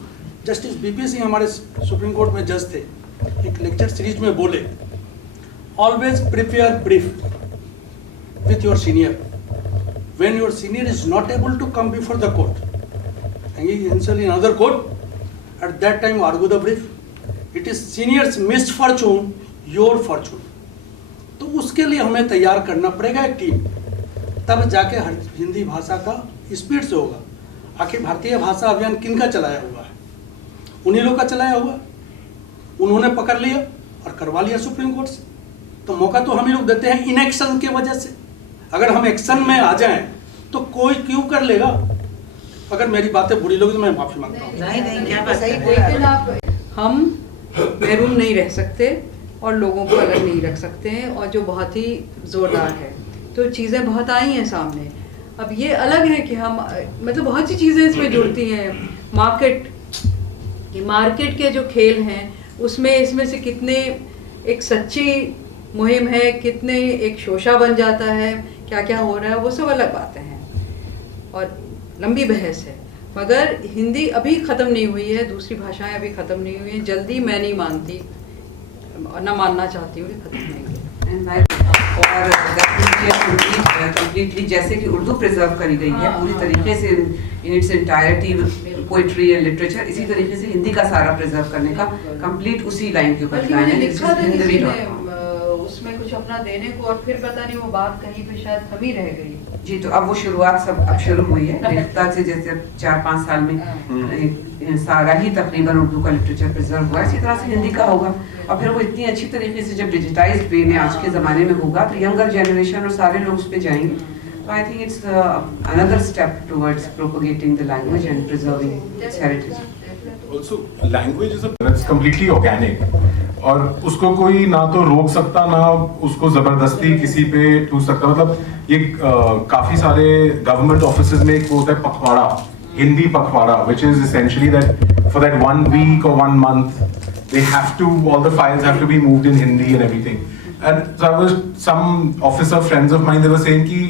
जस्टिस बीपी सिंह हमारे सुप्रीम कोर्ट में जज थे, एक लेक्चर सीरीज में बोले, always prepare brief with your senior. When your senior is not able to come before the court, and he is in another court, at that time argue the brief. It is senior's misfortune, your fortune. तो उसके लिए हमें तैयार करना पड़ेगा एक team, तब जाके हर हिंदी भाषा का स्पीड से होगा। आखिर भारतीय भाषा अभियान किनका चलाया हुआ है? उन्हीं लोग का चलाया हुआ। उन्होंने पकड़ लिया और करवा लिया सुप्रीम कोर्ट से। तो मौका तो हम ही लोग देते हैं इनएक्शन की वजह से। अगर हम एक्शन में आ जाएं तो कोई क्यों कर लेगा? अगर मेरी बातें बुरी लगी तो मैं माफी मांगता हूँ। नहीं क्या बात है। लेकिन आप हम महरूम नहीं रह सकते और लोगों को अलग नहीं रख सकते हैं, और जो बहुत ही ज़ोरदार है। तो चीज़ें बहुत आई हैं सामने। अब ये अलग है कि हम मतलब बहुत सी चीज़ें इसमें जुड़ती हैं। मार्केट के जो खेल हैं उसमें इसमें से कितने एक सच्ची मुहिम है, कितने एक शोशा बन जाता है, क्या क्या हो रहा है, वो सब अलग बातें हैं और लंबी बहस है। मगर हिंदी अभी ख़त्म नहीं हुई है, दूसरी भाषाएं अभी ख़त्म नहीं हुई हैं। जल्दी मैं नहीं मानती और ना मानना चाहती हूँ कि ख़त्म नहीं। और कम्प्लीटली जैसे कि उर्दू प्रिजर्व करी गई है पूरी तरीके से in its entirety, poetry and literature, इसी तरीके से हिंदी का सारा प्रिजर्व करने का कंप्लीट उसी लाइन के ऊपर प्लान है। लिखा था किसी ने उसमें कुछ अपना देने को, और फिर पता नहीं वो बात कहीं पे शायद थमी रह गई। जी, तो अब वो शुरुआत सब अब शुरू हुई है। लिखता से जैसे 4-5 साल में सारा ही तकरीबन उर्दू का लिटरेचर प्रिजर्व हुआ, इसी तरह से हिंदी का होगा। और फिर वो इतनी अच्छी तरीके से जब डिजिटाइज्ड वे में आज के ज़माने में होगा तो यंगर जनरेशन और सारे लोग उस पर जाएंगे। तो I think it's another step towards propagating the language and preserving it's heritage. Also, language is it's completely organic, और उसको कोई ना तो रोक सकता ना उसको जबरदस्ती किसी पे ठूस सकता। मतलब ये काफी सारे गवर्नमेंट ऑफिसेज में एक होता है पखवाड़ा, हिंदी पखवाड़ा, which is essentially that for that 1 week or 1 month they have to, all the files have to be moved in Hindi and everything. And so I was, some officer friends of mine, they were saying कि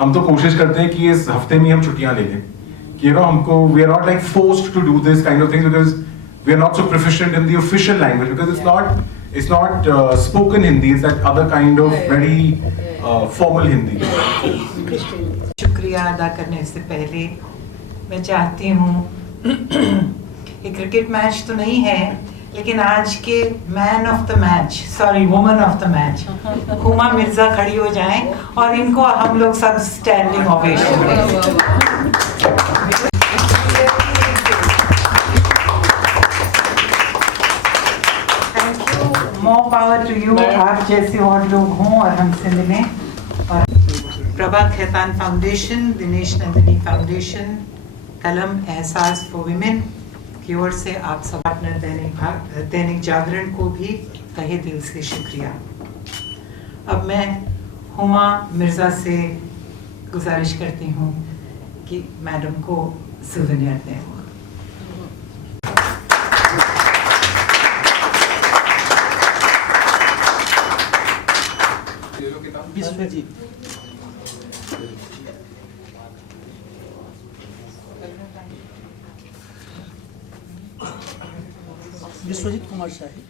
हम तो कोशिश करते हैं कि इस हफ्ते में हम छुट्टियां ले लें, कि हमको we are not like forced to do this kind of things because we are not so proficient in the official language, because it's not spoken Hindi, it's that other kind of very formal Hindi. शुक्रिया अदा करने से पहले मैं चाहती हूँ ये cricket match तो नहीं है, लेकिन आज के man of the match, sorry woman of the match Huma Mirza खड़ी हो जाएं और इनको हम लोग सब स्टैंडिंग ओवेशन दें। More power to you. आप जैसे और लोग हों और हमसे मिलें। और Prabha Khaitan foundation, Dinesh Nandini foundation, Kalam Ehsaas for women की ओर से आप सब अपना दैनिक जागरण को भी तहे दिल से शुक्रिया। अब मैं हुमा मिर्जा से गुजारिश करती हूँ कि मैडम को सुवेनियर दें। विश्वजीत विश्वजीत कुमार शाही।